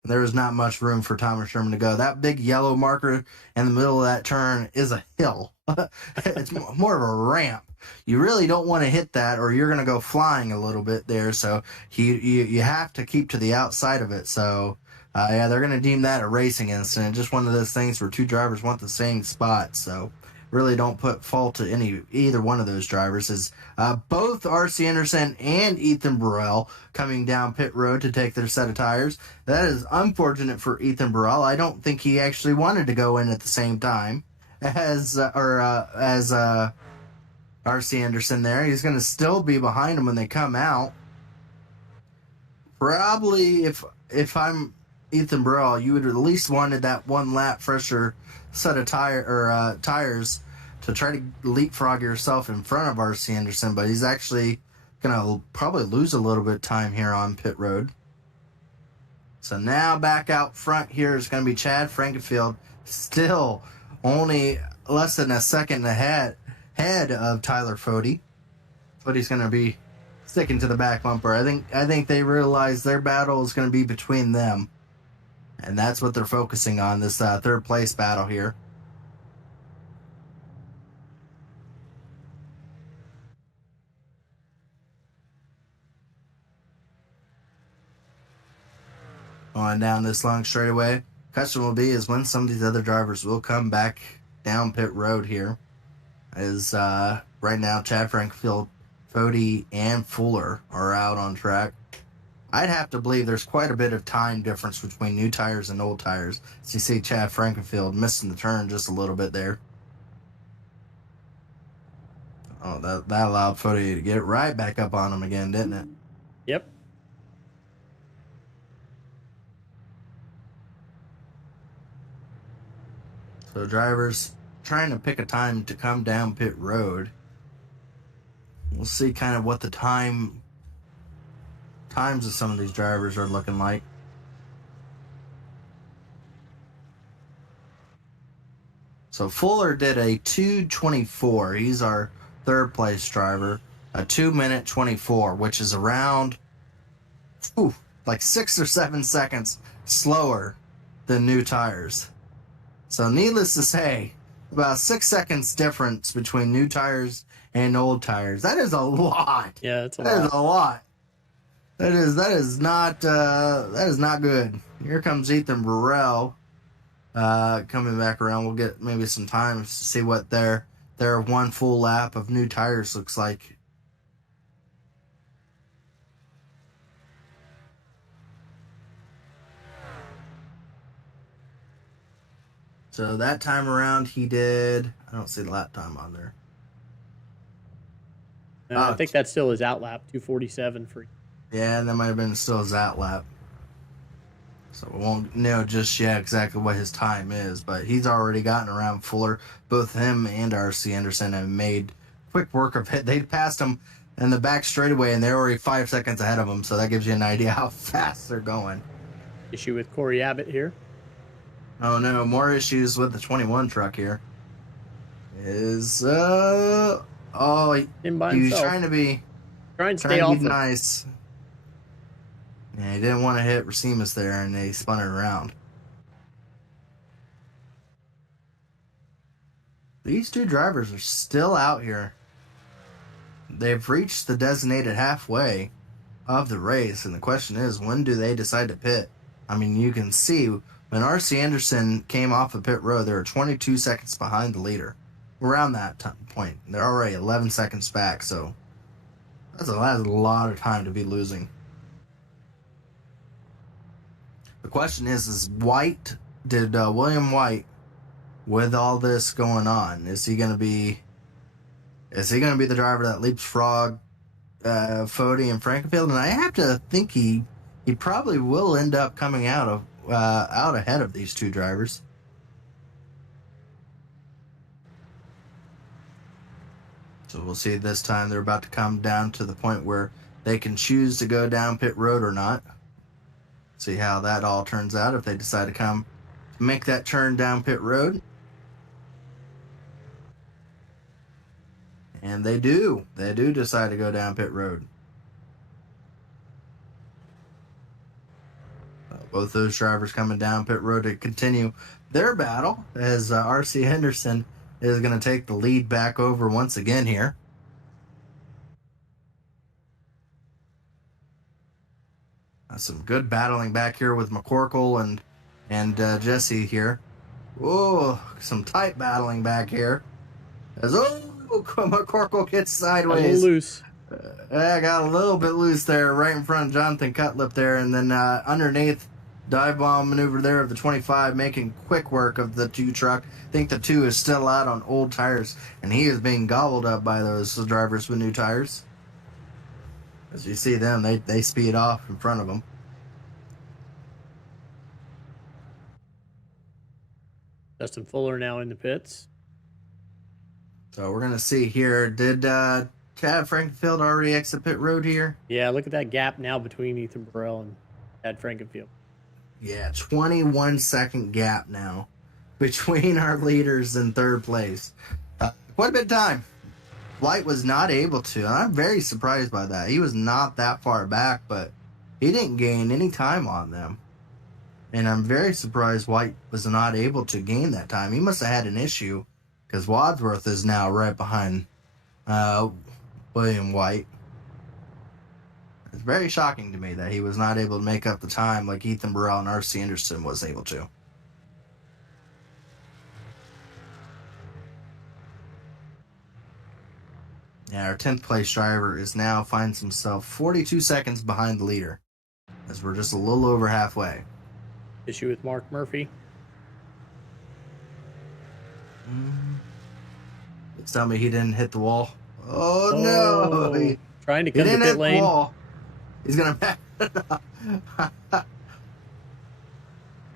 There was not much room for Thomas Sherman to go. That big yellow marker in the middle of that turn is a hill. It's more of a ramp. You really don't want to hit that, or you're going to go flying a little bit there. So you have to keep to the outside of it. So they're going to deem that a racing incident. Just one of those things where 2 drivers want the same spot. So really don't put fault to either one of those drivers. As both R.C. Anderson and Ethan Burrell coming down pit road to take their set of tires. That is unfortunate for Ethan Burrell. I don't think he actually wanted to go in at the same time as R.C. Anderson there. He's going to still be behind him when they come out. Probably if I'm Ethan Burrell, you would at least wanted that 1 lap fresher set of tires to try to leapfrog yourself in front of R.C. Anderson, but he's actually going to probably lose a little bit of time here on pit road. So now back out front here is going to be Chad Frankenfield, still only less than a second ahead of Tyler Fody. Fody's going to be sticking to the back bumper. I think they realize their battle is going to be between them, and that's what they're focusing on, this third place battle here. On down this long straightaway. Question will be is when some of these other drivers will come back down pit road here. As right now Chad Frankfield, Fody, and Fuller are out on track. I'd have to believe there's quite a bit of time difference between new tires and old tires. So you see Chad Frankenfield missing the turn just a little bit there. Oh, that allowed Fody to get it right back up on him again, didn't it? Yep. So drivers trying to pick a time to come down pit road. We'll see kind of what the times of some of these drivers are looking like. So Fuller did a 2:24. He's our third place driver. A 2-minute 24, which is around like 6 or 7 seconds slower than new tires. So needless to say, about 6 seconds difference between new tires and old tires. That is a lot. Yeah, that's a lot. That is a lot. That is not good. Here comes Ethan Burrell coming back around. We'll get maybe some time to see what their one full lap of new tires looks like. So that time around he did, I don't see the lap time on there. I think that's still his out lap, 2:47 for. Yeah, and that might have been still his out lap. So we won't know just yet exactly what his time is, but he's already gotten around Fuller. Both him and R.C. Anderson have made quick work of it. They passed him in the back straightaway, and they're already 5 seconds ahead of him, so that gives you an idea how fast they're going. Issue with Corey Abbott here. Oh no, more issues with the 21 truck here. He's In by himself. trying to stay off. Be nice. Yeah, he didn't want to hit Racimus there, and they spun it around. These two drivers are still out here. They've reached the designated halfway of the race, and the question is, when do they decide to pit? I mean, you can see when R.C. Anderson came off of pit road, they were 22 seconds behind the leader. Around that point, they're already 11 seconds back, so that's a lot of time to be losing. The question is White, did William White, with all this going on, is he going to be the driver that leapfrog Fody and Frankenfield? And I have to think he probably will end up coming out ahead of these two drivers. So we'll see this time. They're about to come down to the point where they can choose to go down pit road or not. See how that all turns out if they decide to make that turn down pit road. And they do. They do decide to go down pit road. Both those drivers coming down pit road to continue their battle as R.C. Henderson is going to take the lead back over once again here. Some good battling back here with McCorkle and Jesse here. Oh, some tight battling back here. As McCorkle gets sideways. A little loose. I got a little bit loose there, right in front of Jonathan Cutlip there, and then underneath, dive bomb maneuver there of the 25, making quick work of the 2 truck. I think the 2 is still out on old tires, and he is being gobbled up by those drivers with new tires. As you see them, they speed off in front of them. Justin Fuller now in the pits. So we're going to see here, did Chad Frankenfield already exit pit road here? Yeah, look at that gap now between Ethan Burrell and Chad Frankenfield. Yeah, 21-second gap now between our leaders in third place. Quite a bit of time. White was not able to. I'm very surprised by that. He was not that far back, but he didn't gain any time on them. And I'm very surprised White was not able to gain that time. He must have had an issue because Wadsworth is now right behind William White. It's very shocking to me that he was not able to make up the time like Ethan Burrell and R.C. Anderson was able to. Yeah, our 10th place driver finds himself 42 seconds behind the leader, as we're just a little over halfway. Issue with Mark Murphy. Please tell me he didn't hit the wall. Oh no! Trying to come to pit lane. Wall. He's gonna back it up.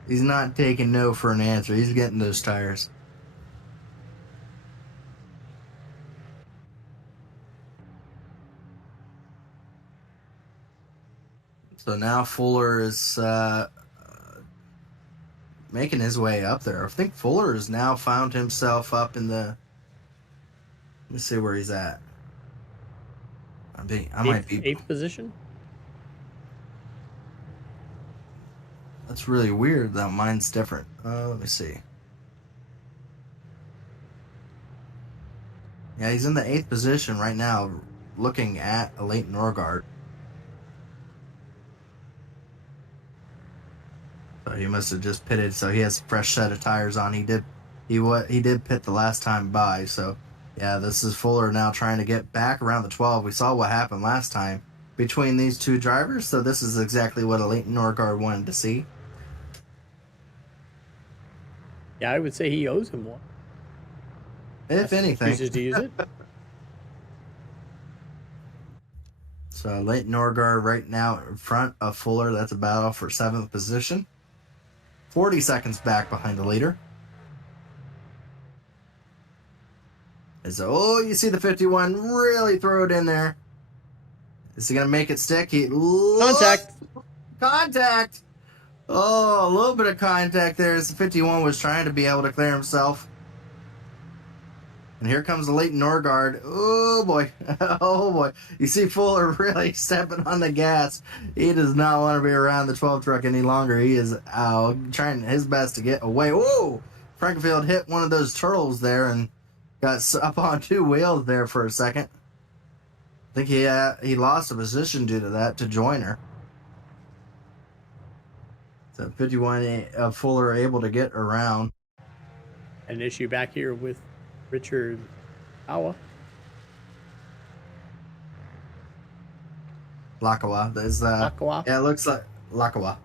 He's not taking no for an answer. He's getting those tires. So now Fuller is making his way up there. I think Fuller has now found himself up in the... Let me see where he's at. I might be... Eighth position? That's really weird that mine's different. Let me see. Yeah, he's in the 8th position right now, looking at a Leighton Norgard. So he must have just pitted, so he has a fresh set of tires on. He did pit the last time by, so yeah, this is Fuller now trying to get back around the 12. We saw what happened last time between these two drivers, so this is exactly what a Leighton Norgard wanted to see. Yeah, I would say he owes him one. If anything. Chooses to use it. So Leighton Norgard right now in front of Fuller. That's a battle for 7th position. 40 seconds back behind the leader. So, you see the 51 really throw it in there. Is he going to make it stick? Contact. Contact. Oh, a little bit of contact there as the 51 was trying to be able to clear himself. And here comes the Leighton Norgard. Oh, boy. Oh, boy. You see Fuller really stepping on the gas. He does not want to be around the 12 truck any longer. He is trying his best to get away. Whoa! Frankenfield hit one of those turtles there and got up on 2 wheels there for a second. I think he lost a position due to that to Joyner. So 51 Fuller able to get around. An issue back here with Richard Awa. Lakawa. Lakawa? Yeah, it looks like Lakawa.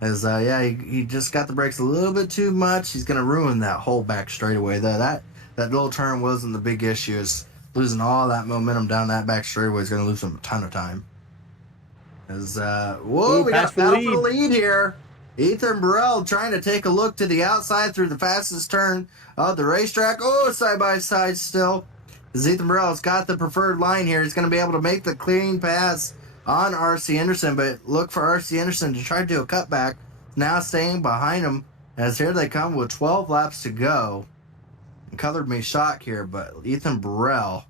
He just got the brakes a little bit too much. He's going to ruin that whole back straightaway. That little turn wasn't the big issue. Is losing all that momentum down that back straightaway is going to lose him a ton of time. We got a battle for the lead here. Ethan Burrell trying to take a look to the outside through the fastest turn of the racetrack. Oh, side by side still. As Ethan Burrell's got the preferred line here. He's going to be able to make the clean pass on R.C. Anderson, but look for R.C. Anderson to try to do a cutback. Now staying behind him as here they come with 12 laps to go. And colored me shock here, but Ethan Burrell,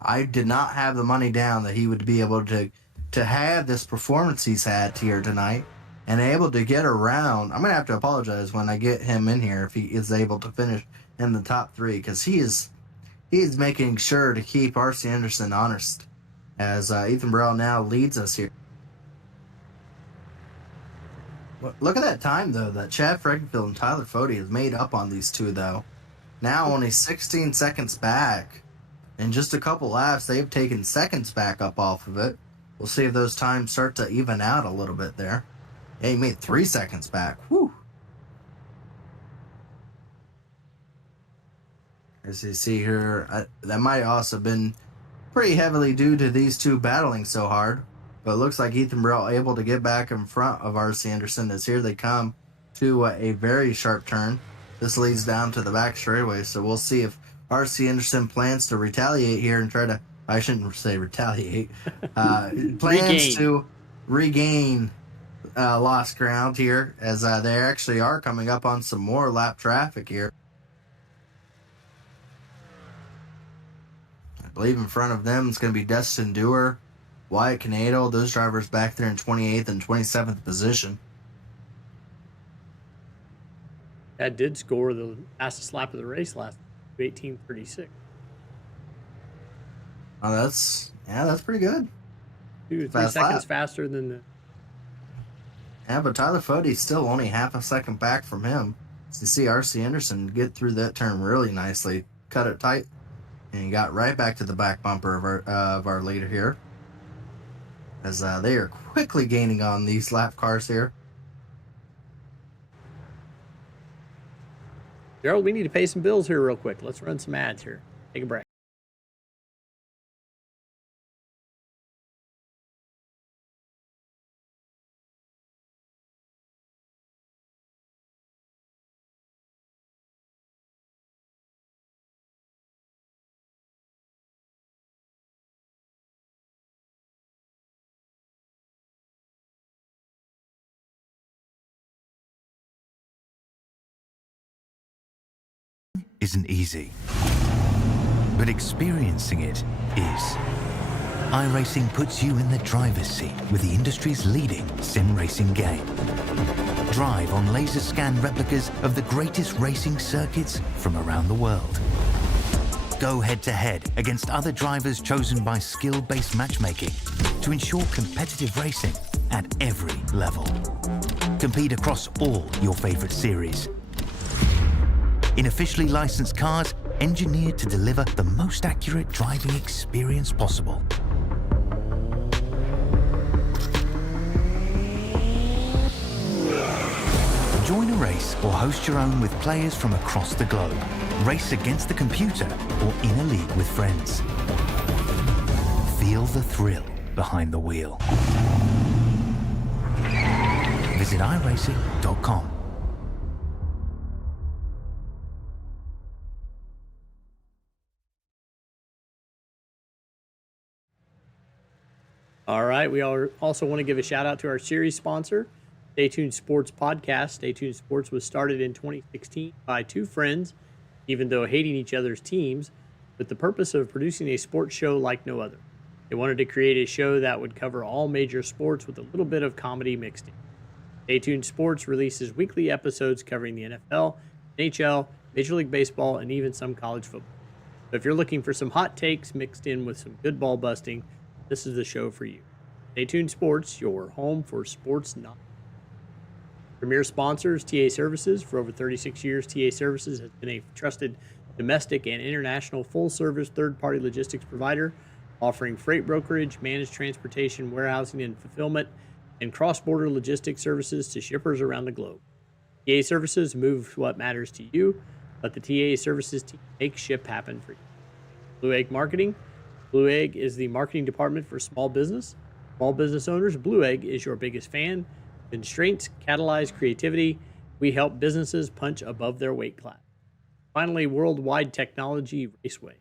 I did not have the money down that he would be able to have this performance he's had here tonight. And able to get around. I'm going to have to apologize when I get him in here if he is able to finish in the top 3. Because he is making sure to keep R.C. Anderson honest. As Ethan Burrell now leads us here. Look at that time, though, that Chad Frankenfield and Tyler Fody has made up on these two, though. Now only 16 seconds back. In just a couple laps, they've taken seconds back up off of it. We'll see if those times start to even out a little bit there. Yeah, he made 3 seconds back. Whew. As you see here, that might also been pretty heavily due to these two battling so hard. But it looks like Ethan Burrell able to get back in front of R.C. Anderson as here they come to a very sharp turn. This leads down to the back straightaway, so we'll see if R.C. Anderson plans to retaliate here and try to... I shouldn't say retaliate. Plans to regain lost ground here as they actually are coming up on some more lap traffic here. I believe in front of them it's going to be Dustin Dewar, Wyatt Canado, those drivers back there in 28th and 27th position. That did score the fastest lap of the race last 18:36. Oh, that's pretty good. 2 or 3 seconds faster than the. Yeah, but Tyler Fode's still only half a second back from him. So you see R.C. Anderson get through that turn really nicely, cut it tight, and he got right back to the back bumper of our leader here. As they are quickly gaining on these lap cars here. Gerald, we need to pay some bills here real quick. Let's run some ads here. Take a break. Isn't easy, but experiencing it is. iRacing puts you in the driver's seat with the industry's leading sim racing game. Drive on laser scan replicas of the greatest racing circuits from around the world. Go head to head against other drivers chosen by skill-based matchmaking to ensure competitive racing at every level. Compete across all your favorite series in officially licensed cars engineered to deliver the most accurate driving experience possible. Join a race or host your own with players from across the globe. Race against the computer or in a league with friends. Feel the thrill behind the wheel. Visit iRacing.com. All right. We also want to give a shout out to our series sponsor, Stay Tuned Sports Podcast. Stay Tuned Sports was started in 2016 by two friends, even though hating each other's teams, with the purpose of producing a sports show like no other. They wanted to create a show that would cover all major sports with a little bit of comedy mixed in. Stay Tuned Sports releases weekly episodes covering the NFL, NHL, Major League Baseball, and even some college football. So if you're looking for some hot takes mixed in with some good ball busting, this is the show for you. Stay Tuned Sports, your home for sports knowledge. Premier sponsors, TA Services. For over 36 years, TA Services has been a trusted domestic and international full-service third-party logistics provider, offering freight brokerage, managed transportation, warehousing, and fulfillment, and cross-border logistics services to shippers around the globe. TA Services moves what matters to you. Let the TA Services team make ship happen for you. Blue Egg Marketing. Blue Egg is the marketing department for small business. Small business owners, Blue Egg is your biggest fan. Constraints catalyze creativity. We help businesses punch above their weight class. Finally, Worldwide Technology Raceway.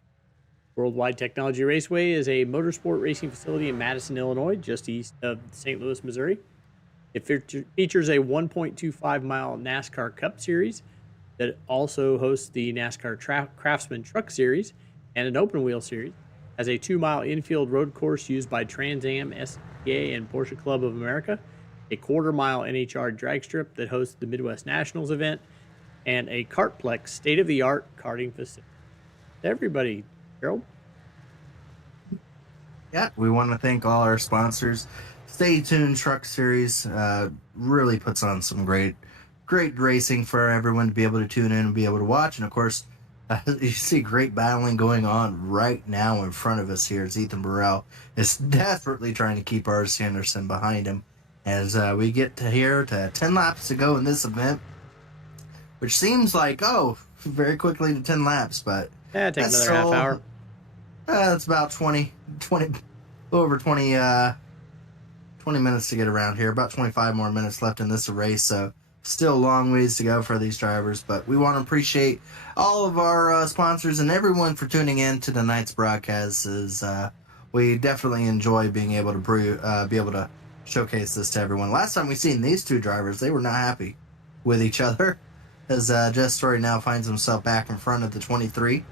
Worldwide Technology Raceway is a motorsport racing facility in Madison, Illinois, just east of St. Louis, Missouri. It features a 1.25-mile NASCAR Cup Series that also hosts the NASCAR Craftsman Truck Series and an open wheel series. Has a 2-mile infield road course used by Trans Am, SCA, and Porsche Club of America, a quarter-mile NHR drag strip that hosts the Midwest Nationals event, and a Kartplex state-of-the-art karting facility. Everybody, Gerald? Yeah, we want to thank all our sponsors. Stay Tuned Truck Series really puts on some great racing for everyone to be able to tune in and be able to watch. And, of course, you see great battling going on right now in front of us here as Ethan Burrell is desperately trying to keep R.C. Anderson behind him as we get to 10 laps to go in this event, which seems like, very quickly to 10 laps, but Yeah, take another half hour. It's about 20 minutes to get around here. About 25 more minutes left in this race, so still a long ways to go for these drivers. But we want to appreciate all of our sponsors and everyone for tuning in to tonight's broadcast. We definitely enjoy being able to showcase this to everyone. Last time we seen these two drivers, they were not happy with each other, as Jess Story now finds himself back in front of the 23.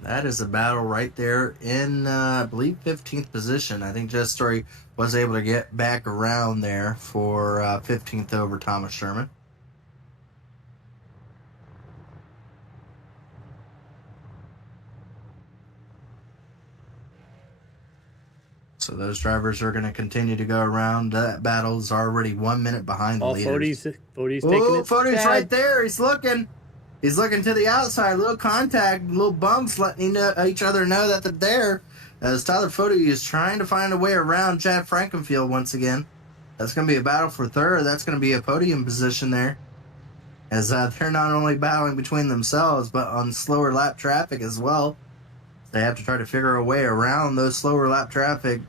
That is a battle right there in, I believe, 15th position. I think Jess Story was able to get back around there for 15th over Thomas Sherman. So those drivers are going to continue to go around. That battle is already 1 minute behind the leaders. Fode's taking it. Fode's right there. He's looking. He's looking to the outside. A little contact, little bumps, letting each other know that they're there. As Tyler Fode is trying to find a way around Chad Frankenfield once again. That's going to be a battle for third. That's going to be a podium position there. As they're not only battling between themselves, but on slower lap traffic as well. They have to try to figure a way around those slower lap traffic.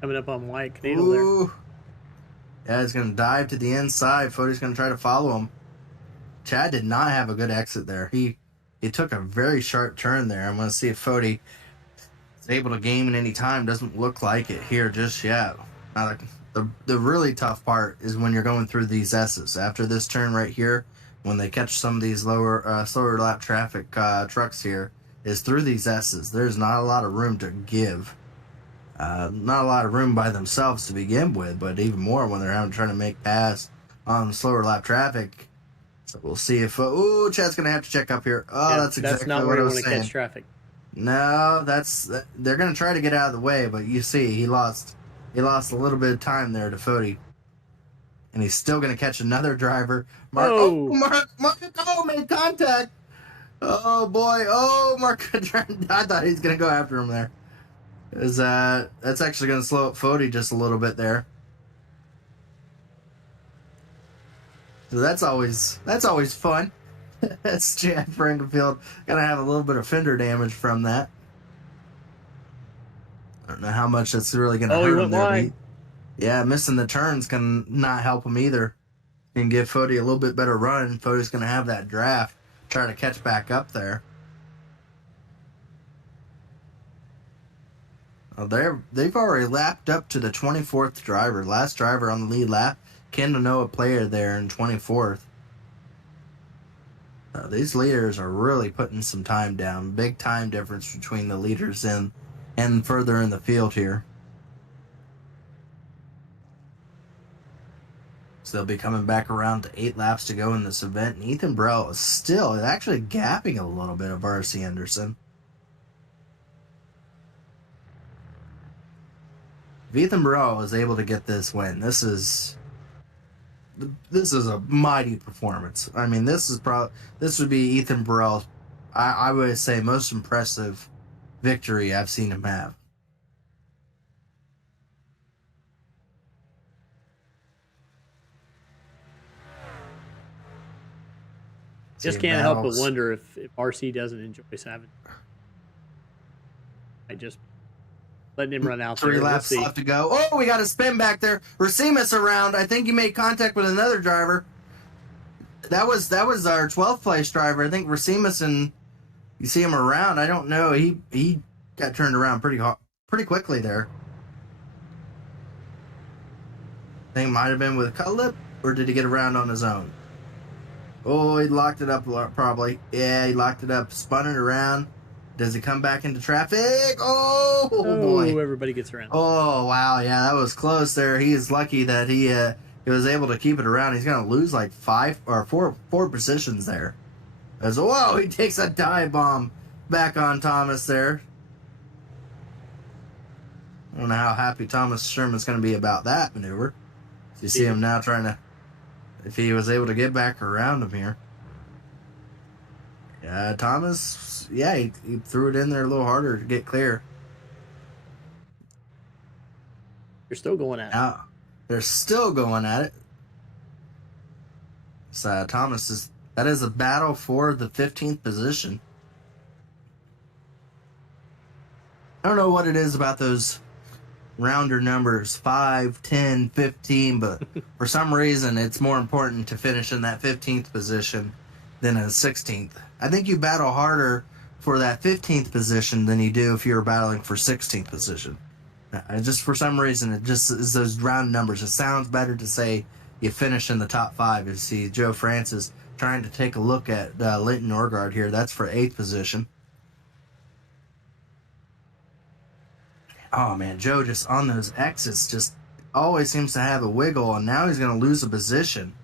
Coming up on White Canadian there. Yeah, he's going to dive to the inside. Fode's going to try to follow him. Chad did not have a good exit there. He took a very sharp turn there. I'm going to see if Fode is able to gain at any time. Doesn't look like it here just yet. Now, the really tough part is when you're going through these S's. After this turn right here, when they catch some of these slower lap traffic trucks here, is through these S's. There's not a lot of room to give. Not a lot of room by themselves to begin with, but even more when they're trying to make pass on slower lap traffic. So we'll see if Chad's gonna have to check up here. That's exactly not what where I you was want to saying. catch traffic. No, they're gonna try to get out of the way, but you see he lost a little bit of time there to Fode, and he's still gonna catch another driver. Mark made contact. Oh boy, Mark! I thought he was gonna go after him there. That's actually going to slow up Fode just a little bit there. So that's always fun. That's Chad Frankenfield going to have a little bit of fender damage from that. I don't know how much that's really going to hurt him there. Yeah, missing the turns can not help him either. Can give Fode a little bit better run. Fode's going to have that draft, try to catch back up there. They've already lapped up to the 24th driver. Last driver on the lead lap, Kendall Noah player there in 24th. These leaders are really putting some time down. Big time difference between the leaders and further in the field here. So they'll be coming back around to 8 laps to go in this event. And Ethan Burrell is still actually gapping a little bit of R.C. Anderson. If Ethan Burrell is able to get this win, this is a mighty performance. I mean, this would be Ethan Burrell's, I would say, most impressive victory I've seen him have. Just can't help but wonder if RC doesn't enjoy Savage. I just letting him run out 3 there. laps left to go. Oh, we got a spin back there. Racimus around. I think he made contact with another driver. That was our 12th place driver. I think Racimus, and you see him around. I don't know. He got turned around pretty quickly there. I think it might have been with Cutlip, or did he get around on his own? Oh, he locked it up probably. Yeah, he locked it up. Spun it around. Does he come back into traffic? Oh, boy. Everybody gets around. Oh, wow. Yeah, that was close there. He is lucky that he was able to keep it around. He's going to lose like 4 positions there. Whoa, he takes a dive bomb back on Thomas there. I don't know how happy Thomas Sherman's going to be about that maneuver. You see him now trying to, if he was able to get back around him here. Yeah, Thomas, he threw it in there a little harder to get clear. They're still going at it. They're still going at it. So that is a battle for the 15th position. I don't know what it is about those rounder numbers, 5, 10, 15, but for some reason it's more important to finish in that 15th position than a 16th. I think you battle harder for that 15th position than you do if you were battling for 16th position. Just for some reason, it just is those round numbers. It sounds better to say you finish in the top 5. You see Joe Francis trying to take a look at Linton Norgard here. That's for 8th position. Oh, man, Joe just on those exits just always seems to have a wiggle, and now he's going to lose a position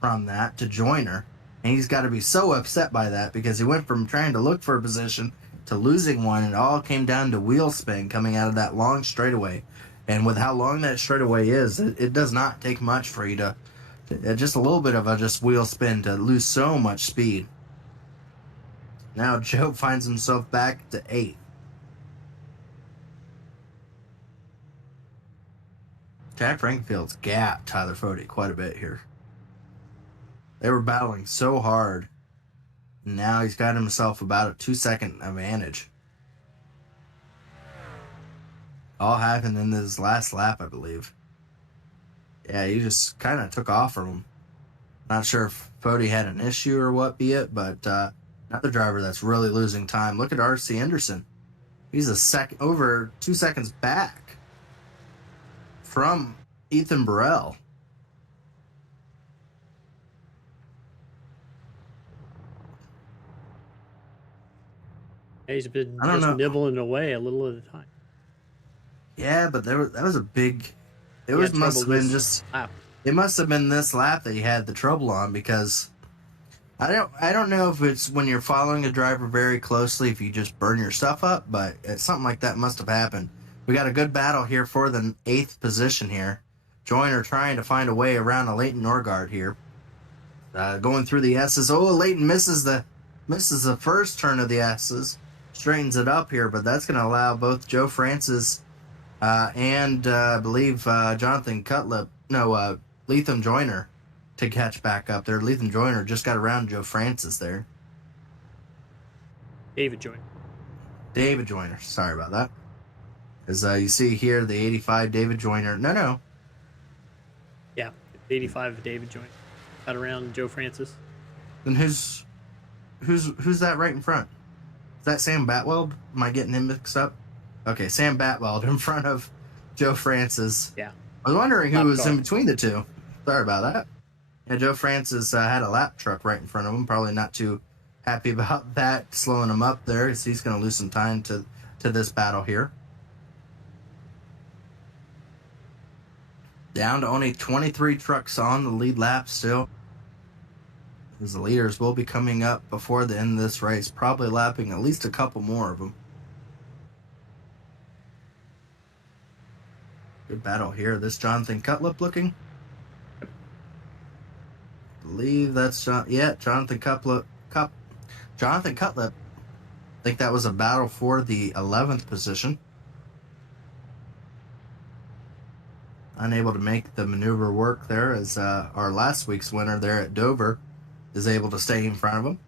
from that to Joyner. And he's got to be so upset by that because he went from trying to look for a position to losing one, and it all came down to wheel spin coming out of that long straightaway. And with how long that straightaway is, it does not take much for you to just a little bit of a just wheel spin to lose so much speed. Now Joe finds himself back to 8th. Jack Frankfield's gapped Tyler Fode quite a bit here. They were battling so hard. Now he's got himself about a 2-second advantage. All happened in this last lap, I believe. Yeah, he just kind of took off from him. Not sure if Fode had an issue or what be it, but another driver that's really losing time. Look at R.C. Anderson. He's over 2 seconds back from Ethan Burrell. He's been just nibbling away a little at a time. Yeah, but that was a big. It must have been just. Lap. It must have been this lap that he had the trouble on, because I don't know if it's when you're following a driver very closely if you just burn your stuff up, but something like that must have happened. We got a good battle here for the 8th position here. Joyner trying to find a way around a Leighton Norgard here. Going through the S's. Oh, Leighton misses the first turn of the S's. Straightens it up here, but that's going to allow both Joe Francis and I believe Jonathan Cutlip, Leatham Joyner to catch back up there. Leatham Joyner just got around Joe Francis there. David Joyner. Sorry about that. As you see here, the 85 David Joyner. No. Yeah, 85 David Joyner. Got around Joe Francis. Then who's that right in front? Is that Sam Batweld? Am I getting him mixed up? Okay, Sam Batweld in front of Joe Francis. Yeah. I was wondering who was in between the two. Sorry about that. Yeah, Joe Francis had a lap truck right in front of him. Probably not too happy about that, slowing him up there, as he's going to lose some time to this battle here. Down to only 23 trucks on the lead lap still. As the leaders will be coming up before the end of this race, probably lapping at least a couple more of them. Good battle here. This Jonathan Cutlip looking. I believe that's Jonathan Cutlip. Jonathan Cutlip. I think that was a battle for the 11th position. Unable to make the maneuver work there, as our last week's winner there at Dover is able to stay in front of him.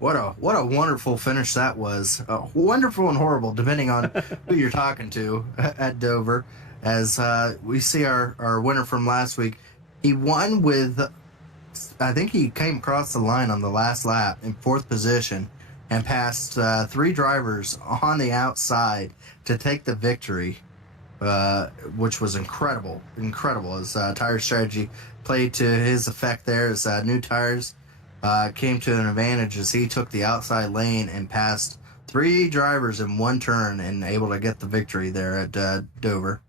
What a wonderful finish that was. Wonderful and horrible, depending on who you're talking to at Dover. As we see our winner from last week, he won with, I think he came across the line on the last lap in 4th position and passed 3 drivers on the outside to take the victory, which was incredible. As tire strategy played to his effect there, as new tires came to an advantage as he took the outside lane and passed 3 drivers in one turn and able to get the victory there at Dover.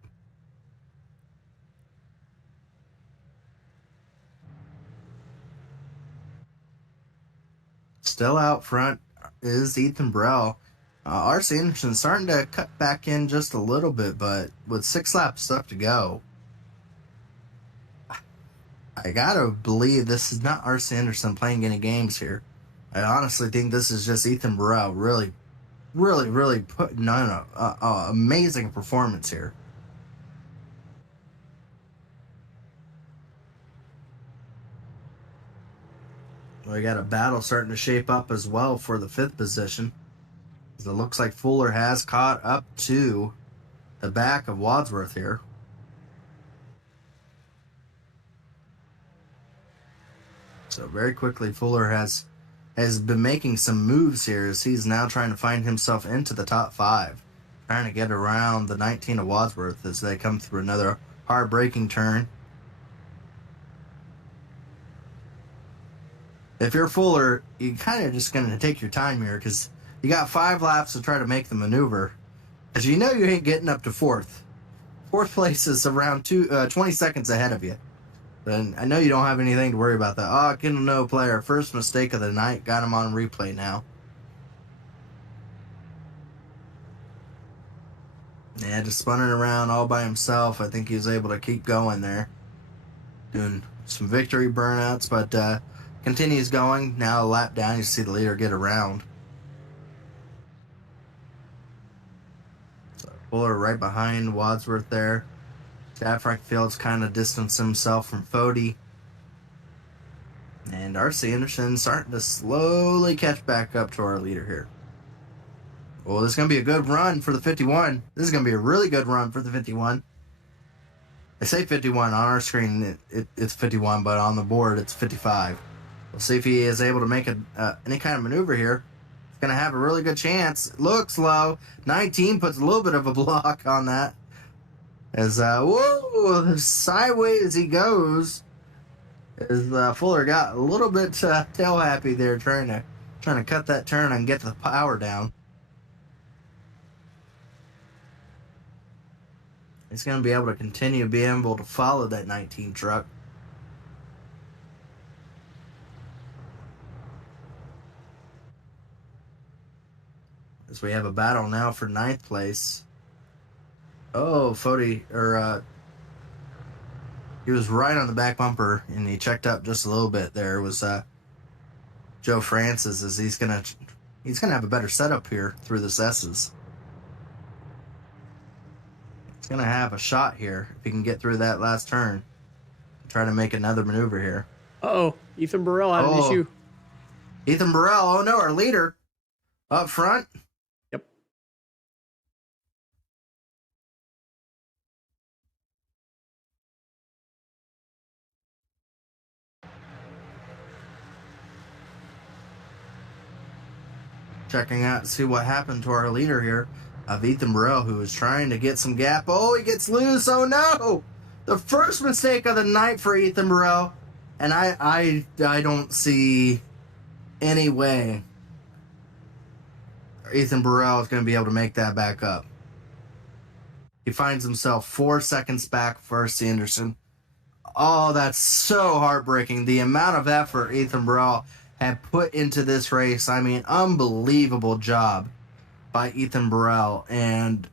Still out front is Ethan Burrell. R.C. Anderson starting to cut back in just a little bit, but with 6 laps left to go, I gotta believe this is not R.C. Anderson playing any games here. I honestly think this is just Ethan Burrell really putting on an amazing performance here. We got a battle starting to shape up as well for the 5th position. It looks like Fuller has caught up to the back of Wadsworth here. So very quickly, Fuller has has been making some moves here as he's now trying to find himself into the top 5. Trying to get around the 19 of Wadsworth as they come through another hard-braking turn. If you're Fuller, you're kind of just going to take your time here because you got 5 laps to try to make the maneuver. As you know, you ain't getting up to 4th. 4th place is around 20 seconds ahead of you. And I know you don't have anything to worry about that. Oh, Kendall No player. First mistake of the night. Got him on replay now. Yeah, just spinning around all by himself. I think he was able to keep going there. Doing some victory burnouts, but continues going. Now a lap down, you see the leader get around. So Fuller right behind Wadsworth there. Chad Frankfield's kind of distanced himself from Fody. And R.C. Anderson starting to slowly catch back up to our leader here. Well, this is going to be a good run for the 51. This is going to be a really good run for the 51. I say 51 on our screen, it's 51, but on the board it's 55. We'll see if he is able to make any kind of maneuver here. He's going to have a really good chance. Looks low. 19 puts a little bit of a block on that. As, whoa, sideways he goes. As Fuller got a little bit tail happy there trying to cut that turn and get the power down. He's going to be able to continue being able to follow that 19 truck. As we have a battle now for 9th place. Oh, Fody, he was right on the back bumper, and he checked up just a little bit there. It was Joe Francis, as he's gonna have a better setup here through the S's. He's gonna have a shot here if he can get through that last turn. Try to make another maneuver here. Uh-oh, Ethan Burrell had an issue. Ethan Burrell, oh no, our leader up front. Yep. Checking out to see what happened to our leader here of Ethan Burrell, who was trying to get some gap. Oh, he gets loose. Oh, no. The first mistake of the night for Ethan Burrell. And I don't see any way Ethan Burrell is going to be able to make that back up. He finds himself 4 seconds back for R.C. Anderson. Oh, that's so heartbreaking. The amount of effort Ethan Burrell had put into this race. I mean, unbelievable job by Ethan Burrell. And,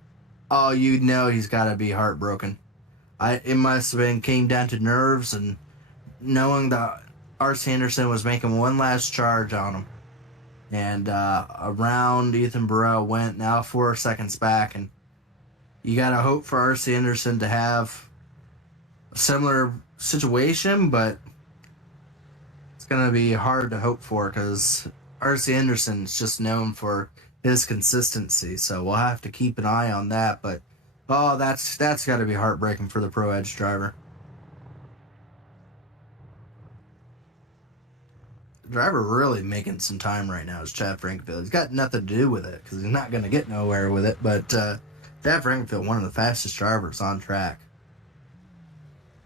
oh, you know he's got to be heartbroken. It must have came down to nerves and knowing that R.C. Anderson was making one last charge on him. And around Ethan Burrell went, now 4 seconds back. And you got to hope for R.C. Anderson to have a similar situation, but it's going to be hard to hope for because R.C. Anderson is just known for his consistency. So we'll have to keep an eye on that. But, oh, that's got to be heartbreaking for the Pro Edge driver. The driver really making some time right now is Chad Frankfield. He's got nothing to do with it because he's not going to get nowhere with it. But Chad Frankfield, one of the fastest drivers on track,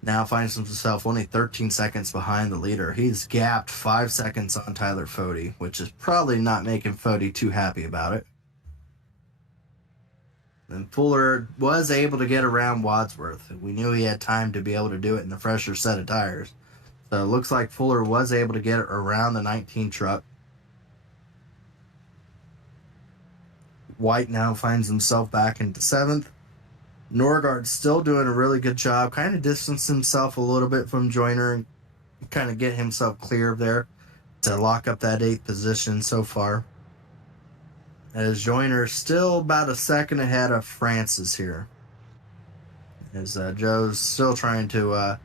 now finds himself only 13 seconds behind the leader. He's gapped 5 seconds on Tyler Fody, which is probably not making Fody too happy about it. And Fuller was able to get around Wadsworth. We knew he had time to be able to do it in the fresher set of tires. So it looks like Fuller was able to get around the 19 truck. White now finds himself back into 7th. Norgard's still doing a really good job. Kind of distanced himself a little bit from Joyner and kind of get himself clear there to lock up that 8th position so far. As Joyner still about a second ahead of Francis here. As Joe's still trying to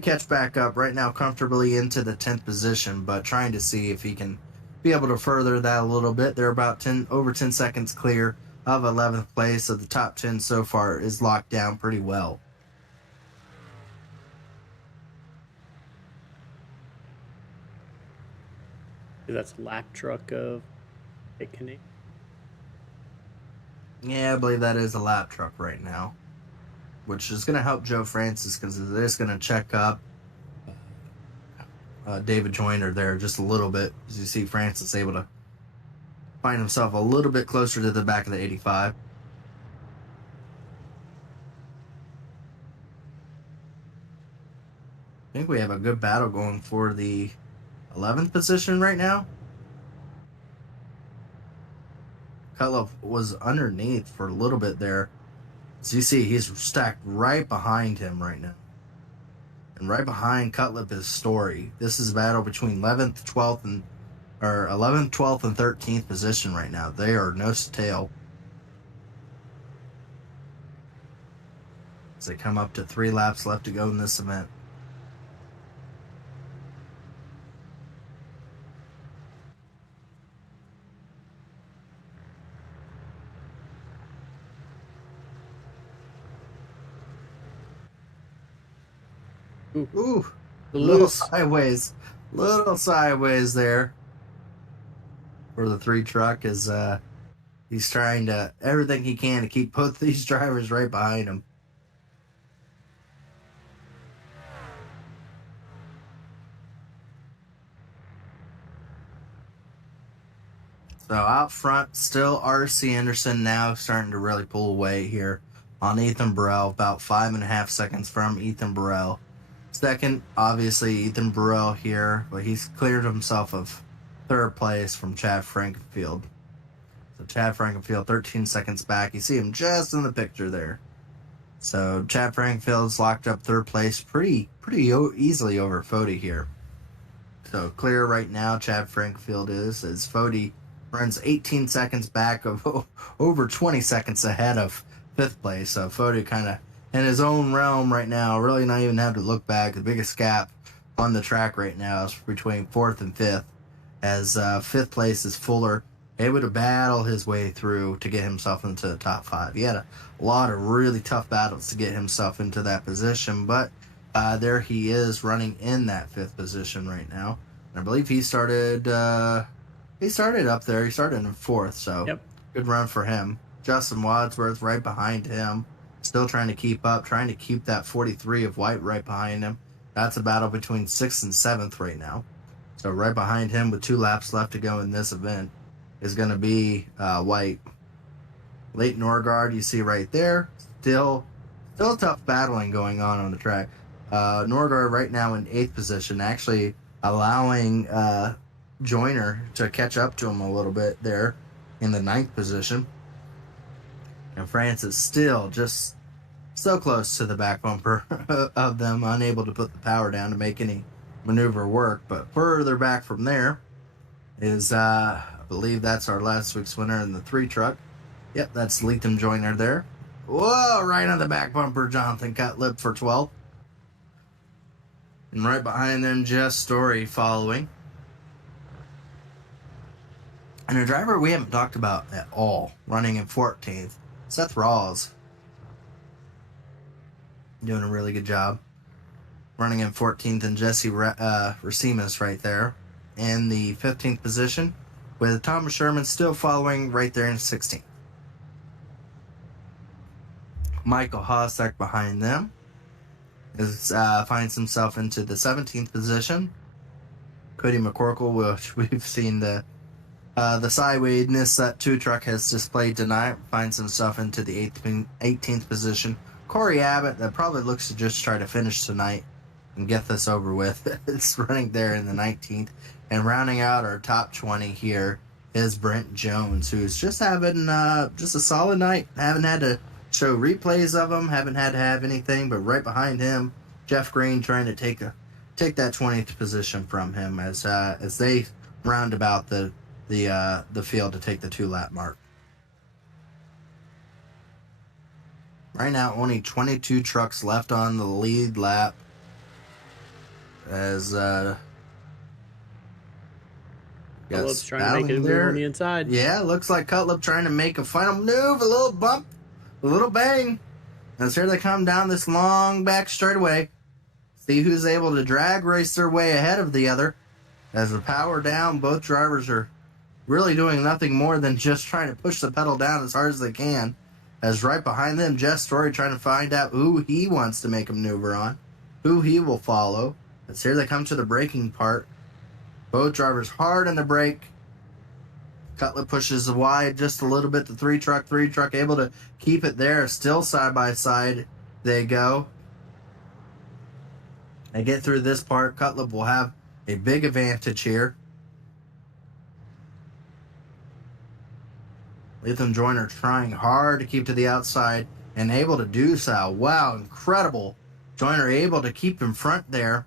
catch back up right now comfortably into the 10th position, but trying to see if he can be able to further that a little bit. They're about over 10 seconds clear of 11th place, so the top 10 so far is locked down pretty well. That's a lap truck of a Canadian. Yeah, I believe that is a lap truck right now, which is going to help Joe Francis because it is going to check up David Joyner there just a little bit. As you see, Francis able to find himself a little bit closer to the back of the 85. I think we have a good battle going for the 11th position right now. Cutlip was underneath for a little bit there. As you see, he's stacked right behind him right now. And right behind Cutlip is Story. This is a battle between 11th, 12th, and 13th position right now. They are nose to tail. As they come up to 3 laps left to go in this event. Ooh, little sideways there for the 3 truck as he's trying to everything he can to keep both these drivers right behind him. So out front, still R.C. Anderson now starting to really pull away here on Ethan Burrell, about 5.5 seconds from Ethan Burrell. Second, obviously, Ethan Burrell here, but he's cleared himself of 3rd place from Chad Frankenfield. So Chad Frankenfield, 13 seconds back. You see him just in the picture there. So Chad Frankenfield's locked up 3rd place pretty easily over Fody here. So clear right now, Chad Frankenfield is, as Fody runs 18 seconds back of over 20 seconds ahead of 5th place. So Fody kind of in his own realm right now, really not even have to look back. The biggest gap on the track right now is between 4th and 5th, as 5th place is Fuller, able to battle his way through to get himself into the top 5. He had a lot of really tough battles to get himself into that position, but there he is running in that 5th position right now. And I believe he started up there. He started in 4th, so yep. Good run for him. Justin Wadsworth right behind him. Still trying to keep up, trying to keep that 43 of White right behind him. That's a battle between 6th and 7th right now. So right behind him with 2 laps left to go in this event is going to be White. Leighton Norgard, you see right there. Still tough battling going on the track. Norgard right now in 8th position, actually allowing Joyner to catch up to him a little bit there in the 9th position. And Francis still just so close to the back bumper of them, unable to put the power down to make any maneuver work. But further back from there is, I believe that's our last week's winner in the 3 truck. Yep, that's Lethem Joyner there. Whoa, right on the back bumper, Jonathan Cutlip for 12th. And right behind them, Jess Story following. And a driver we haven't talked about at all, running in 14th. Seth Rawls doing a really good job running in 14th, and Jesse Racimas right there in the 15th position, with Thomas Sherman still following right there in 16th. Michael Hossack behind them finds himself into the 17th position. Cody McCorkle, which we've seen the sidewayness that 2 truck has displayed tonight, finds himself into the 18th position. Corey Abbott, that probably looks to just try to finish tonight and get this over with. It's running there in the 19th. And rounding out our top 20 here is Brent Jones, who's just having just a solid night. Haven't had to show replays of him, haven't had to have anything, but right behind him, Jeff Green trying to take that 20th position from him as they round about the field to take the 2-lap mark. Right now, only 22 trucks left on the lead lap. As Cutlip's trying to make a move on the inside. Yeah, looks like Cutlip trying to make a final move, a little bump, a little bang. As here they come down this long back straightaway. See who's able to drag race their way ahead of the other. As the power down, both drivers are really doing nothing more than just trying to push the pedal down as hard as they can. As right behind them, Jess Story trying to find out who he wants to make a maneuver on, who he will follow. As here they come to the braking part. Both drivers hard on the brake. Cutlet pushes wide just a little bit. The three truck able to keep it there. Still side by side they go. They get through this part. Cutlet will have a big advantage here. Ethan Joyner trying hard to keep to the outside and able to do so. Wow, incredible. Joyner able to keep in front there.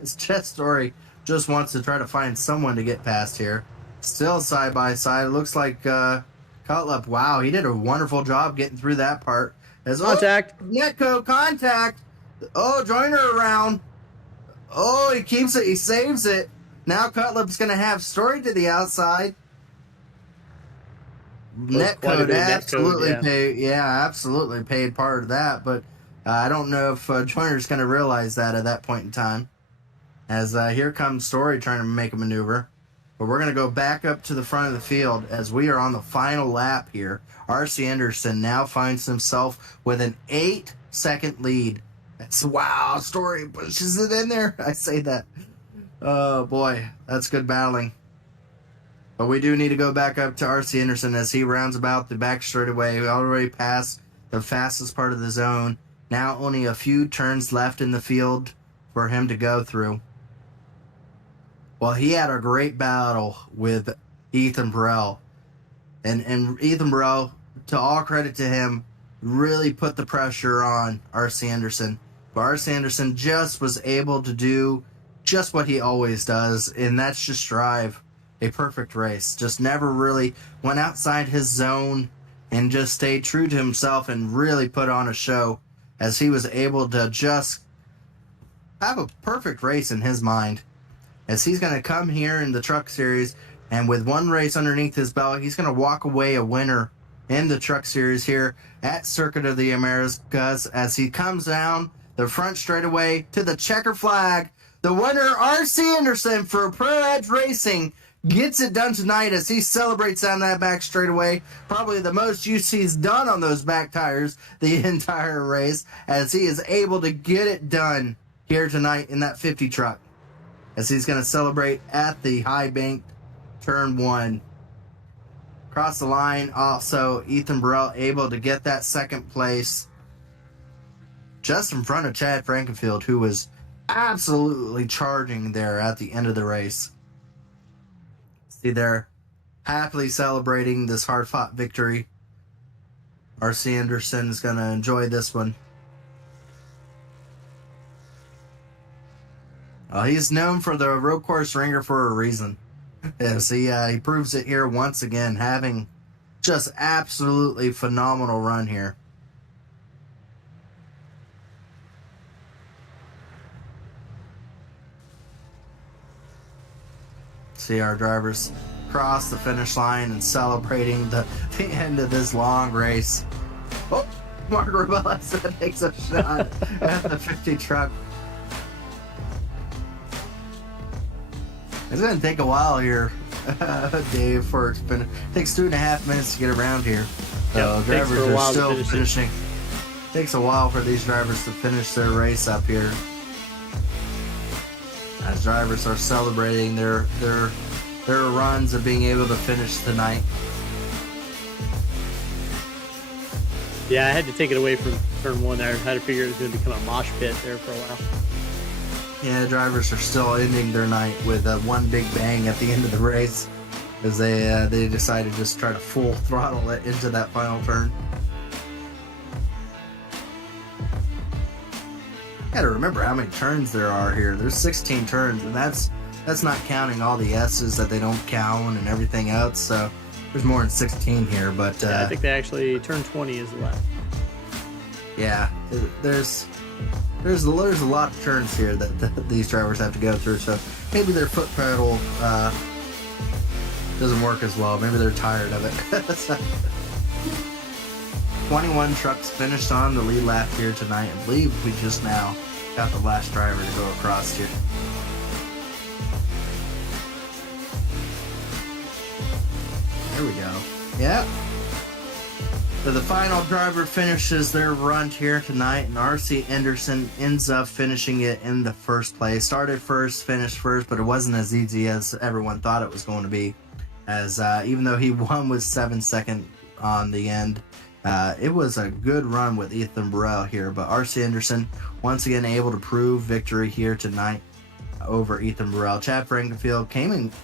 His Jess Story just wants to try to find someone to get past here. Still side by side. It looks like Cutlip. Wow, he did a wonderful job getting through that part. As Contact. Netco contact. Oh, Joyner around. Oh, he keeps it. He saves it. Now Cutlip's going to have Story to the outside. Netcode absolutely absolutely paid part of that, but I don't know if Joyner's going to realize that at that point in time. As here comes Story trying to make a maneuver. But we're going to go back up to the front of the field as we are on the final lap here. R.C. Anderson now finds himself with an 8-second lead. That's wow, Story pushes it in there. I say that. Oh, boy, that's good battling. But we do need to go back up to R.C. Anderson as he rounds about the back straightaway. We already passed the fastest part of the zone. Now only a few turns left in the field for him to go through. Well, he had a great battle with Ethan Burrell. And Ethan Burrell, to all credit to him, really put the pressure on R.C. Anderson. But R.C. Anderson just was able to do just what he always does, and that's just drive a perfect race. Just never really went outside his zone and just stayed true to himself and really put on a show as he was able to just have a perfect race in his mind. As he's going to come here in the Truck Series, and with one race underneath his belt, he's going to walk away a winner in the Truck Series here at Circuit of the Americas as he comes down the front straightaway to the checker flag. The winner, R.C. Anderson for Pro Edge Racing, gets it done tonight as he celebrates down that back straightaway. Probably the most use he's done on those back tires the entire race, as he is able to get it done here tonight in that 50 truck. As he's going to celebrate at the high bank turn 1. Across the line, also Ethan Burrell able to get that second place just in front of Chad Frankenfield, who was absolutely charging there at the end of the race. See there, happily celebrating this hard-fought victory. R.C. Anderson is going to enjoy this one. He's known for the road course ringer for a reason. Yes, he proves it here once again, having just absolutely phenomenal run here. See our drivers cross the finish line and celebrating the end of this long race. Oh, Mark Rubella takes a shot at the 50 truck. It's going to take a while here, Dave, for it to finish. It takes 2.5 minutes to get around here. So drivers are still finishing. It takes a while for these drivers to finish their race up here. As drivers are celebrating their runs of being able to finish tonight. Yeah, I had to take it away from turn 1 there. I had to figure it was going to become a mosh pit there for a while. Yeah, drivers are still ending their night with one big bang at the end of the race as they decided to just try to full throttle it into that final turn. Got to remember how many turns there are here. There's 16 turns, and that's not counting all the S's that they don't count and everything else. So there's more than 16 here, but I think they actually turn 20 is left. Yeah, there's a lot of turns here that these drivers have to go through, so maybe their foot pedal doesn't work as well. Maybe they're tired of it. 21 trucks finished on the lead lap here tonight. I believe we just now got the last driver to go across here. There we go. Yep. So the final driver finishes their run here tonight, and R.C. Anderson ends up finishing it in the first place. Started first, finished first, but it wasn't as easy as everyone thought it was going to be. As even though he won with 7 seconds on the end, it was a good run with Ethan Burrell here. But R.C. Anderson once again able to prove victory here tonight over Ethan Burrell. Chad Frankenfield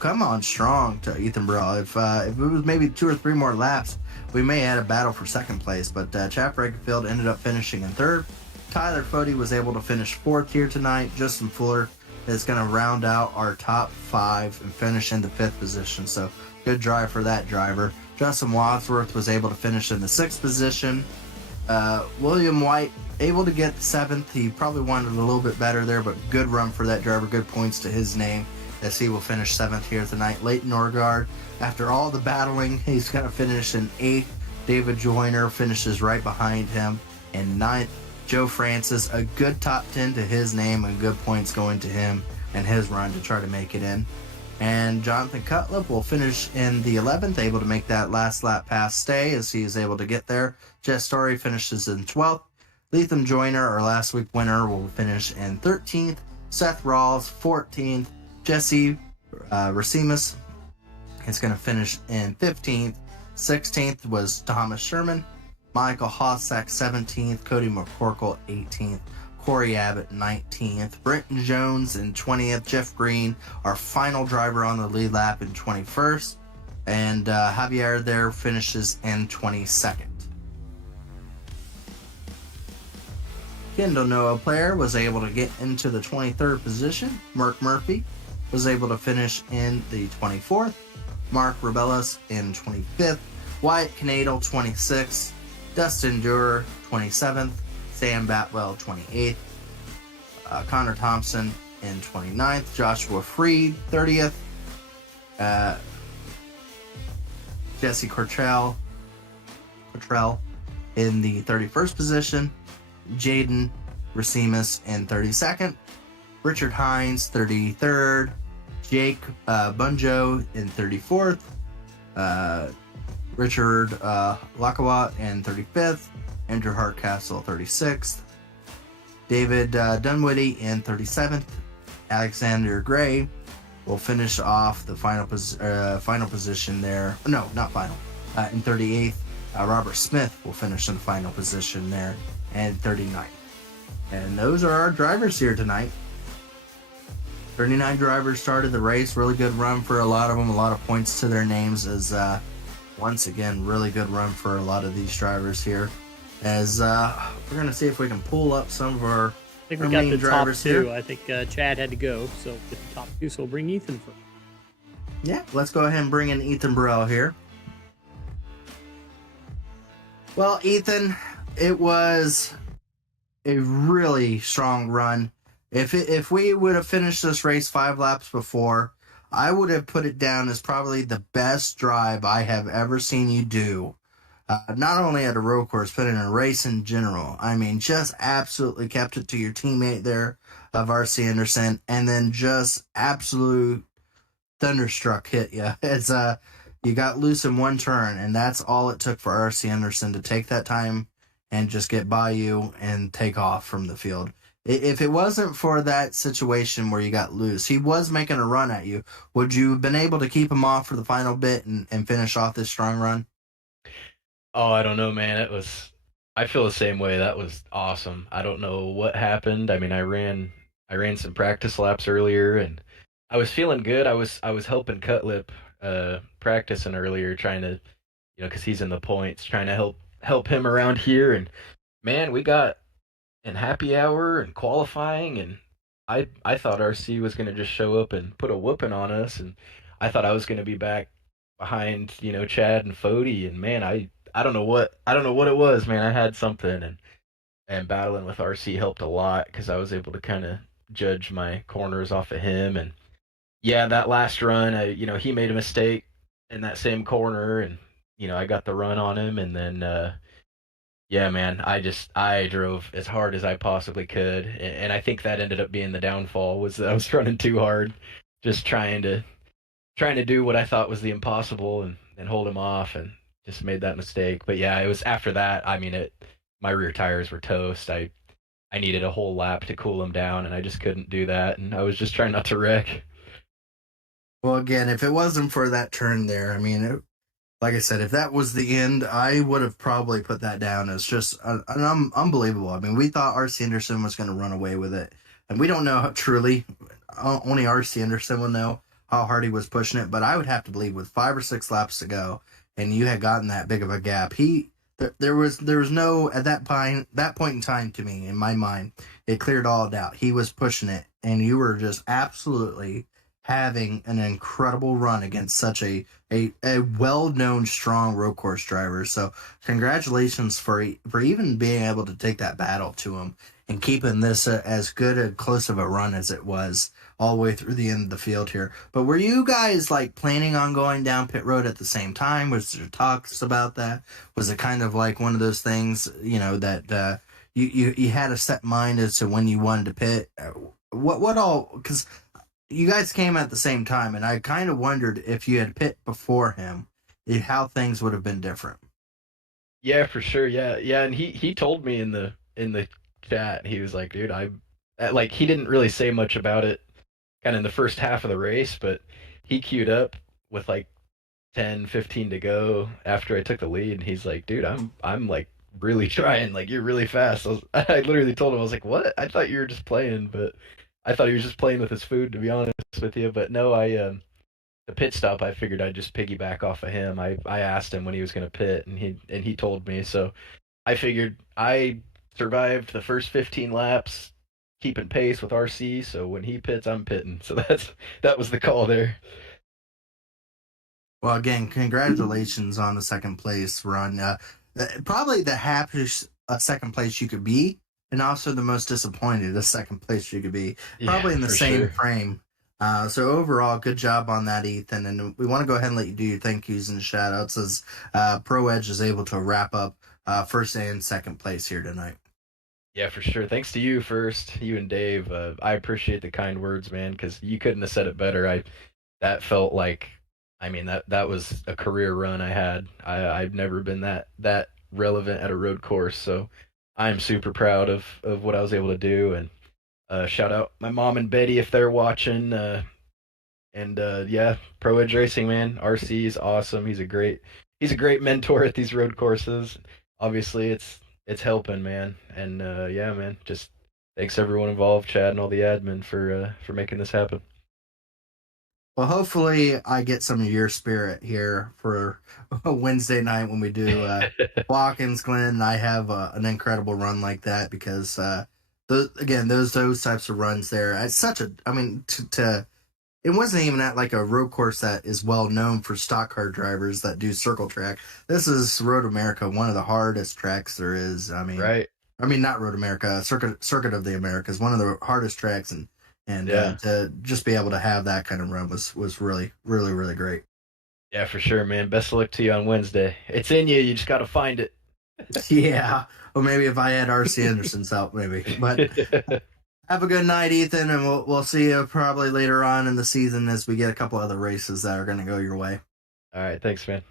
come on strong to Ethan Burrell. If it was maybe 2 or 3 more laps, we may have had a battle for second place, but Chad Frankenfield ended up finishing in third. Tyler Fody was able to finish fourth here tonight. Justin Fuller is going to round out our top 5 and finish in the 5th position, so good drive for that driver. Justin Wadsworth was able to finish in the 6th position. William White able to get the 7th. He probably wanted a little bit better there, but good run for that driver. Good points to his name as he will finish 7th here tonight. Leighton Norgard, after all the battling, he's going to finish in 8th. David Joyner finishes right behind him in 9th. Joe Francis, a good top 10 to his name and good points going to him and his run to try to make it in. And Jonathan Cutlip will finish in the 11th, able to make that last lap pass stay as he is able to get there. Jess Story finishes in 12th. Lethem Joyner, our last week winner, will finish in 13th. Seth Rawls, 14th. Jesse Racimus is going to finish in 15th. 16th was Thomas Sherman. Michael Hossack, 17th. Cody McCorkle, 18th. Corey Abbott, 19th. Brenton Jones in 20th. Jeff Green, our final driver on the lead lap, in 21st. And Javier there finishes in 22nd. Kendall Noah player was able to get into the 23rd position. Mark Murphy was able to finish in the 24th. Mark Rebellis in 25th. Wyatt Canadle, 26th. Dustin Durer, 27th. Sam Batwell, 28th. Connor Thompson in 29th. Joshua Freed, 30th. Jesse Cortrell in the 31st position. Jaden Racimus in 32nd. Richard Hines, 33rd. Jake Bunjo in 34th. Richard Lacawat in 35th. Andrew Hardcastle, 36th. David Dunwitty in 37th. Alexander Gray will finish off the final position there. No, not final. In 38th. Robert Smith will finish in the final position there, and 39th. And those are our drivers here tonight. 39 drivers started the race. Really good run for a lot of them. A lot of points to their names. As once again, really good run for a lot of these drivers here. As we're going to see if we can pull up some of our I think we got main the top drivers 2. here. I think Chad had to go, so get the top 2. So we'll bring Ethan first. Yeah, let's go ahead and bring in Ethan Burrell here. Well, Ethan, it was a really strong run. If we would have finished this race 5 laps before, I would have put it down as probably the best drive I have ever seen you do. Not only at a road course, but in a race in general. I mean, just absolutely kept it to your teammate there of R.C. Anderson, and then just absolute thunderstruck hit you. It's you got loose in one turn, and that's all it took for R.C. Anderson to take that time and just get by you and take off from the field. If it wasn't for that situation where you got loose, he was making a run at you. Would you have been able to keep him off for the final bit and finish off this strong run? Oh, I don't know, man. I feel the same way. That was awesome. I don't know what happened. I mean, I ran some practice laps earlier, and I was feeling good. I was helping Cutlip practicing earlier, trying to, because he's in the points, trying to help him around here. And man, we got in happy hour and qualifying, and I thought RC was gonna just show up and put a whooping on us, and I thought I was gonna be back behind, Chad and Fody, and man, I don't know what it was, man. I had something, and battling with RC helped a lot because I was able to kind of judge my corners off of him. And yeah, that last run, he made a mistake in that same corner, and I got the run on him, and then yeah, man, I drove as hard as I possibly could, and I think that ended up being the downfall, was that I was running too hard, just trying to do what I thought was the impossible, and and hold him off, and just made that mistake. But yeah, it was after that. I mean, my rear tires were toast. I needed a whole lap to cool them down, and I just couldn't do that. And I was just trying not to wreck. Well, again, if it wasn't for that turn there, I mean, like I said, if that was the end, I would have probably put that down as just unbelievable. I mean, we thought R.C. Anderson was going to run away with it, and we don't know truly. Only R.C. Anderson will know how hard he was pushing it, but I would have to believe with 5 or 6 laps to go, and you had gotten that big of a gap. There was no at that point in time, to me, in my mind, it cleared all doubt. He was pushing it, and you were just absolutely having an incredible run against such a well-known, strong road course driver. So congratulations for even being able to take that battle to him and keeping this as good a close of a run as it was all the way through the end of the field here. But were you guys like planning on going down pit road at the same time? Was there talks about that? Was it kind of like one of those things, that you had a set mind as to when you wanted to pit? What all? Because you guys came at the same time, and I kind of wondered if you had pit before him, how things would have been different. Yeah, for sure. Yeah, yeah. And he told me in the chat, he was like, dude, like he didn't really say much about it kind of in the first half of the race, but he queued up with like 10, 15 to go after I took the lead. And he's like, dude, I'm like really trying. Like, you're really fast. I literally told him, I was like, what? I thought you were just playing, but I thought he was just playing with his food, to be honest with you. But no, the pit stop, I figured I'd just piggyback off of him. I asked him when he was going to pit, and he told me. So I figured I survived the first 15 laps, keeping pace with RC. So when he pits, I'm pitting. So that was the call there. Well, again, congratulations on the second place run. Probably the happiest second place you could be, and also the most disappointed the second place you could be. Probably in the same frame. So overall, good job on that, Ethan. And we want to go ahead and let you do your thank yous and shout outs as Pro Edge is able to wrap up first and second place here tonight. Yeah, for sure. Thanks to you first, you and Dave. I appreciate the kind words, man, because you couldn't have said it better. That felt like, I mean, that was a career run I had. I've never been that relevant at a road course, so I'm super proud of what I was able to do. And shout out my mom and Betty if they're watching. Yeah, Pro Edge Racing, man. RC is awesome. He's a great mentor at these road courses. Obviously, it's helping, man. And yeah, man, just thanks everyone involved, Chad and all the admin for making this happen. Well, hopefully I get some of your spirit here for a Wednesday night when we do Watkins Glen. I have an incredible run like that because those types of runs there. It's such a, I mean, it wasn't even at like a road course that is well known for stock car drivers that do circle track. This is Road America, one of the hardest tracks there is. I mean, right. I mean, not Road America, Circuit of the Americas, one of the hardest tracks, and yeah. To just be able to have that kind of run was really, really, really great. Yeah, for sure, man. Best of luck to you on Wednesday. It's in you. You just got to find it. Yeah. Well, maybe if I had R.C. Anderson's help, maybe. But have a good night, Ethan, and we'll see you probably later on in the season as we get a couple other races that are going to go your way. All right. Thanks, man.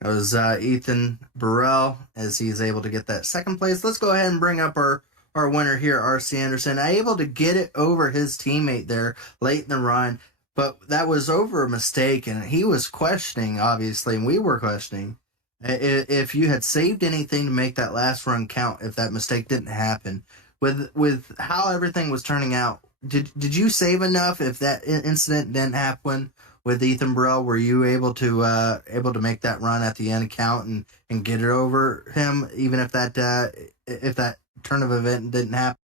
That was Ethan Burrell as he's able to get that second place. Let's go ahead and bring up our winner here, R.C. Anderson, able to get it over his teammate there late in the run, but that was over a mistake, and he was questioning, obviously, and we were questioning, if you had saved anything to make that last run count if that mistake didn't happen. With how everything was turning out, did you save enough if that incident didn't happen with Ethan Burrell? Were you able to make that run at the end count and get it over him, even if that turn of event didn't happen?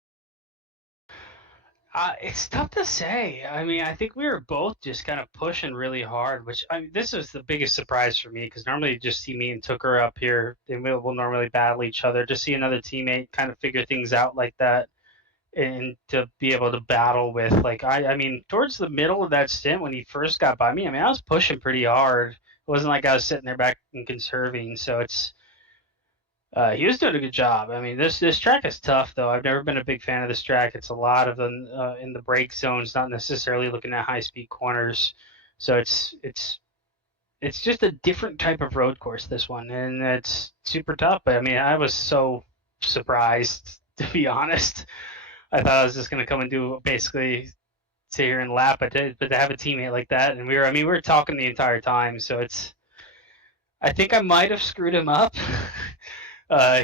It's tough to say. I mean, I think we were both just kind of pushing really hard, which this was the biggest surprise for me because normally you just see me and Tucker up here, and we'll normally battle each other. To see another teammate kind of figure things out like that, and to be able to battle with, like, I mean, towards the middle of that stint when he first got by me, I mean, I was pushing pretty hard. It wasn't like I was sitting there back and conserving. So it's. He was doing a good job. I mean, this track is tough, though. I've never been a big fan of this track. It's a lot of them in the brake zones, not necessarily looking at high-speed corners. So it's it's just a different type of road course, this one, and it's super tough. But I mean, I was so surprised, to be honest. I thought I was just gonna come and do basically sit here and lap, but to have a teammate like that, and we were talking the entire time, so I think I might have screwed him up.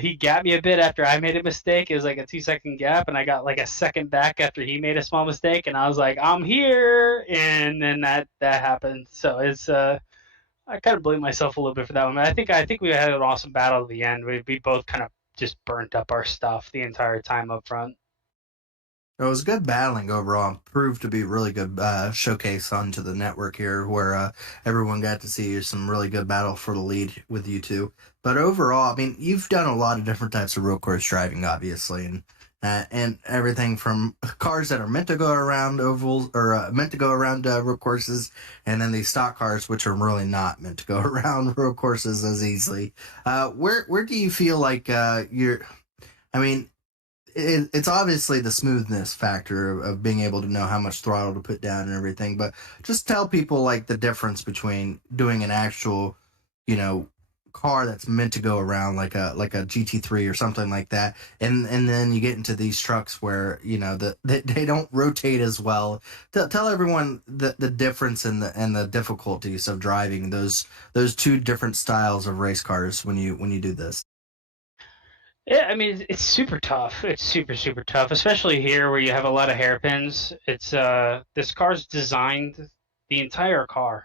He gapped me a bit after I made a mistake. It was like a 2-second gap, and I got like a second back after he made a small mistake, and I was like, I'm here, and then that happened. So it's I kind of blame myself a little bit for that one. I think we had an awesome battle at the end. We both kind of just burnt up our stuff the entire time up front. It was good battling overall and proved to be really good showcase onto the network here where everyone got to see some really good battle for the lead with you two. But overall, I mean, you've done a lot of different types of road course driving, obviously, and everything from cars that are meant to go around ovals or meant to go around road courses, and then these stock cars which are really not meant to go around road courses as easily. Where do you feel like you're? I mean, it's obviously the smoothness factor of being able to know how much throttle to put down and everything, but just tell people like the difference between doing an actual, car that's meant to go around like a GT3 or something like that, and then you get into these trucks where they don't rotate as well. Tell everyone the difference and the difficulties of driving those two different styles of race cars when you do this. Yeah, I mean, it's super tough. It's super, super tough, especially here where you have a lot of hairpins. It's this car's designed, the entire car,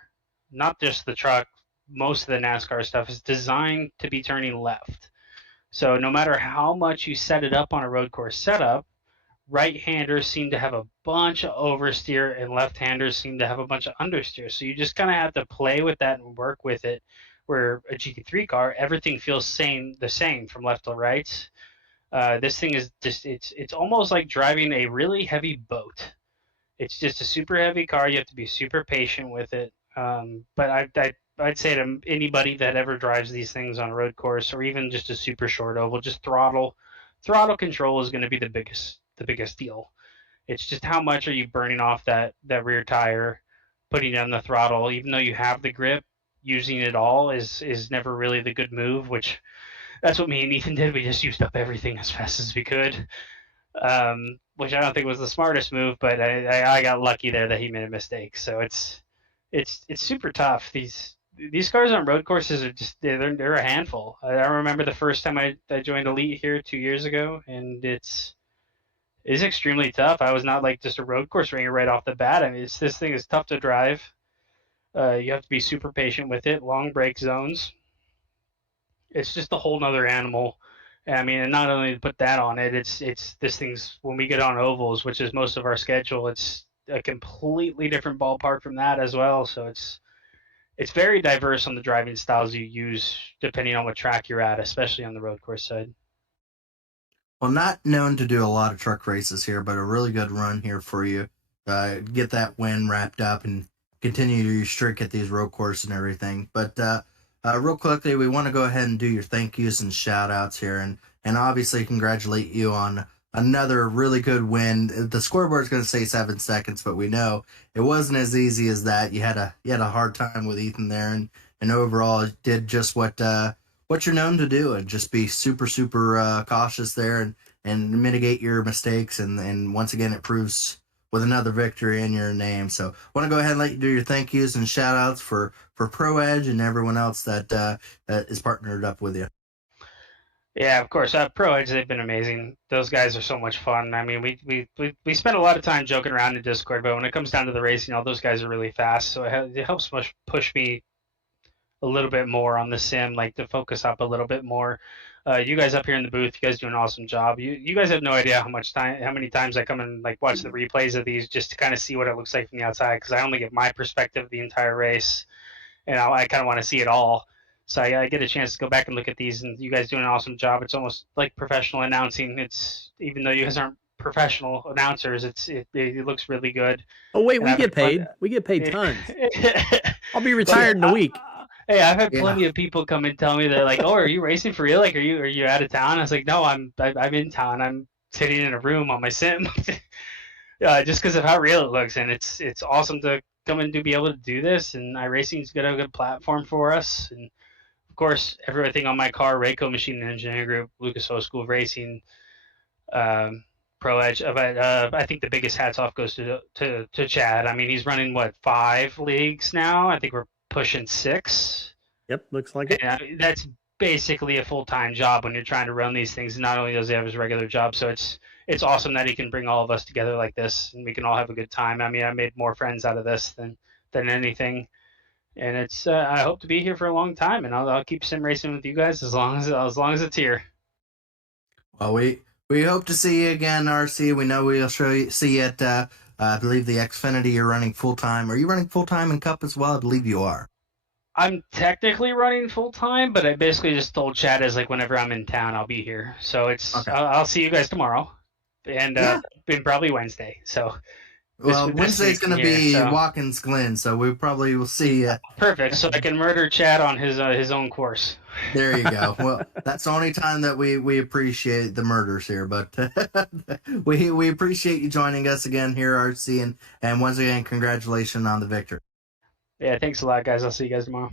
not just the truck, most of the NASCAR stuff is designed to be turning left. So no matter how much you set it up on a road course setup, right-handers seem to have a bunch of oversteer and left-handers seem to have a bunch of understeer. So you just kind of have to play with that and work with it. Where a GT3 car, everything feels the same from left to right. This thing is just it's almost like driving a really heavy boat. It's just a super heavy car. You have to be super patient with it. But I'd say to anybody that ever drives these things on a road course or even just a super short oval, just throttle control is going to be the biggest deal. It's just how much are you burning off that rear tire, putting down the throttle, even though you have the grip. Using it all is never really the good move, which that's what me and Ethan did. We just used up everything as fast as we could, which I don't think was the smartest move, but I got lucky there that he made a mistake. So it's super tough. These cars on road courses are just they're a handful. I remember the first time I joined Elite here 2 years ago, and it's extremely tough. I was not like just a road course ringer right off the bat. I mean, this thing is tough to drive. You have to be super patient with it. Long break zones. It's just a whole nother animal. I mean, and not only to put that on it, it's this thing's when we get on ovals, which is most of our schedule. It's a completely different ballpark from that as well. So it's very diverse on the driving styles you use depending on what track you're at, especially on the road course side. Well, not known to do a lot of truck races here, but a really good run here for you. Get that win wrapped up and continue your streak at these road courses and everything. But real quickly, we want to go ahead and do your thank yous and shout outs here, and obviously congratulate you on another really good win. The scoreboard's going to say 7 seconds, but we know it wasn't as easy as that. You had a hard time with Ethan there, and overall did just what you're known to do, and just be super cautious there and mitigate your mistakes. And once again, it proves with another victory in your name. So want to go ahead and let you do your thank yous and shout outs for Pro Edge and everyone else that is partnered up with you. Yeah, of course. Pro Edge, they've been amazing. Those guys are so much fun. I mean, we spend a lot of time joking around in Discord, but when it comes down to the racing, all those guys are really fast. So it helps push me a little bit more on the sim, like to focus up a little bit more. You guys up here in the booth, you guys do an awesome job. You guys have no idea how many times I come and like watch the replays of these just to kind of see what it looks like from the outside, because I only get my perspective of the entire race, and I kind of want to see it all. So I get a chance to go back and look at these, and you guys do an awesome job. It's almost like professional announcing. It's even though you guys aren't professional announcers, it looks really good. Oh wait, we get paid. We get paid tons. I'll be retired in a week. Hey, I've had plenty of people come and tell me that, like, oh, are you racing for real? Like, are you out of town? I was like, no, I'm in town. I'm sitting in a room on my sim, just because of how real it looks, and it's awesome to coming to be able to do this, and iRacing's got a good platform for us. And of course, everything on my car, Rayco Machine and Engineering Group, Lucas Oil School of Racing, Pro Edge. But I think the biggest hats off goes to Chad. I mean, he's running, what, 5 leagues now? I think we're pushing 6. Yep, looks like it. And that's basically a full-time job when you're trying to run these things. Not only does he have his regular job, so it's awesome that he can bring all of us together like this, and we can all have a good time. I mean, I made more friends out of this than anything, and it's I hope to be here for a long time, and I'll keep sim racing with you guys as long as it's here. Well, we hope to see you again, RC. We know we'll see you at I believe the Xfinity. You're running full time. Are you running full time in Cup as well? I believe you are. I'm technically running full time, but I basically just told Chad as like whenever I'm in town, I'll be here. So it's Okay. I'll see you guys tomorrow, and probably Wednesday. So Well, Wednesday's going to be so. Watkins Glen, so we probably will see you. Perfect. So I can murder Chad on his own course. There you go. Well, that's the only time that we appreciate the murders here, but we appreciate you joining us again here, RC, and once again, congratulations on the victory. Yeah, thanks a lot, guys. I'll see you guys tomorrow.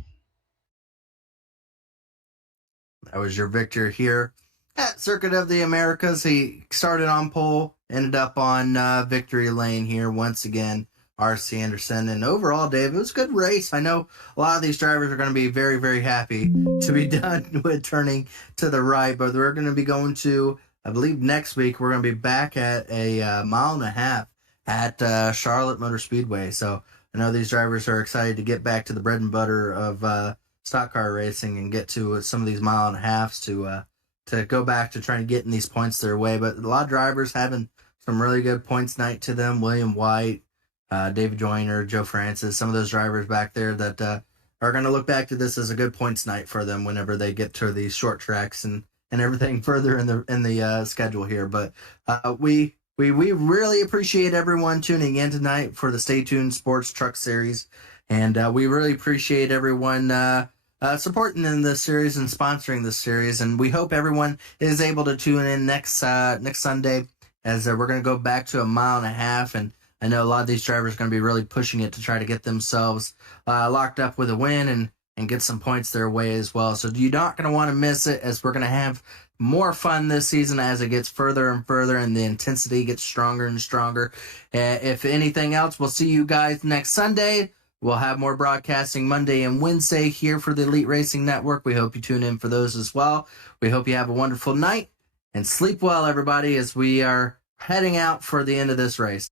That was your Victor here at Circuit of the Americas. He started on pole, ended up on victory lane here once again, RC Anderson. And overall, Dave, it was a good race. I know a lot of these drivers are going to be very, very happy to be done with turning to the right, but we're going to be going to, I believe next week, we're going to be back at a mile and a half at Charlotte Motor Speedway. So I know these drivers are excited to get back to the bread and butter of stock car racing and get to some of these mile and a halves to go back to trying to get in these points their way. But a lot of drivers having some really good points night to them. William White, David Joyner, Joe Francis, some of those drivers back there that are going to look back to this as a good points night for them whenever they get to these short tracks and everything further in the schedule here. But we really appreciate everyone tuning in tonight for the Stay Tuned Sports Truck Series. And we really appreciate everyone supporting in this series and sponsoring this series. And we hope everyone is able to tune in next Sunday as we're going to go back to a mile and a half. And I know a lot of these drivers are going to be really pushing it to try to get themselves locked up with a win and get some points their way as well. So you're not going to want to miss it, as we're going to have more fun this season as it gets further and further and the intensity gets stronger and stronger. If anything else, we'll see you guys next Sunday. We'll have more broadcasting Monday and Wednesday here for the Elite Racing Network. We hope you tune in for those as well. We hope you have a wonderful night and sleep well, everybody, as we are heading out for the end of this race.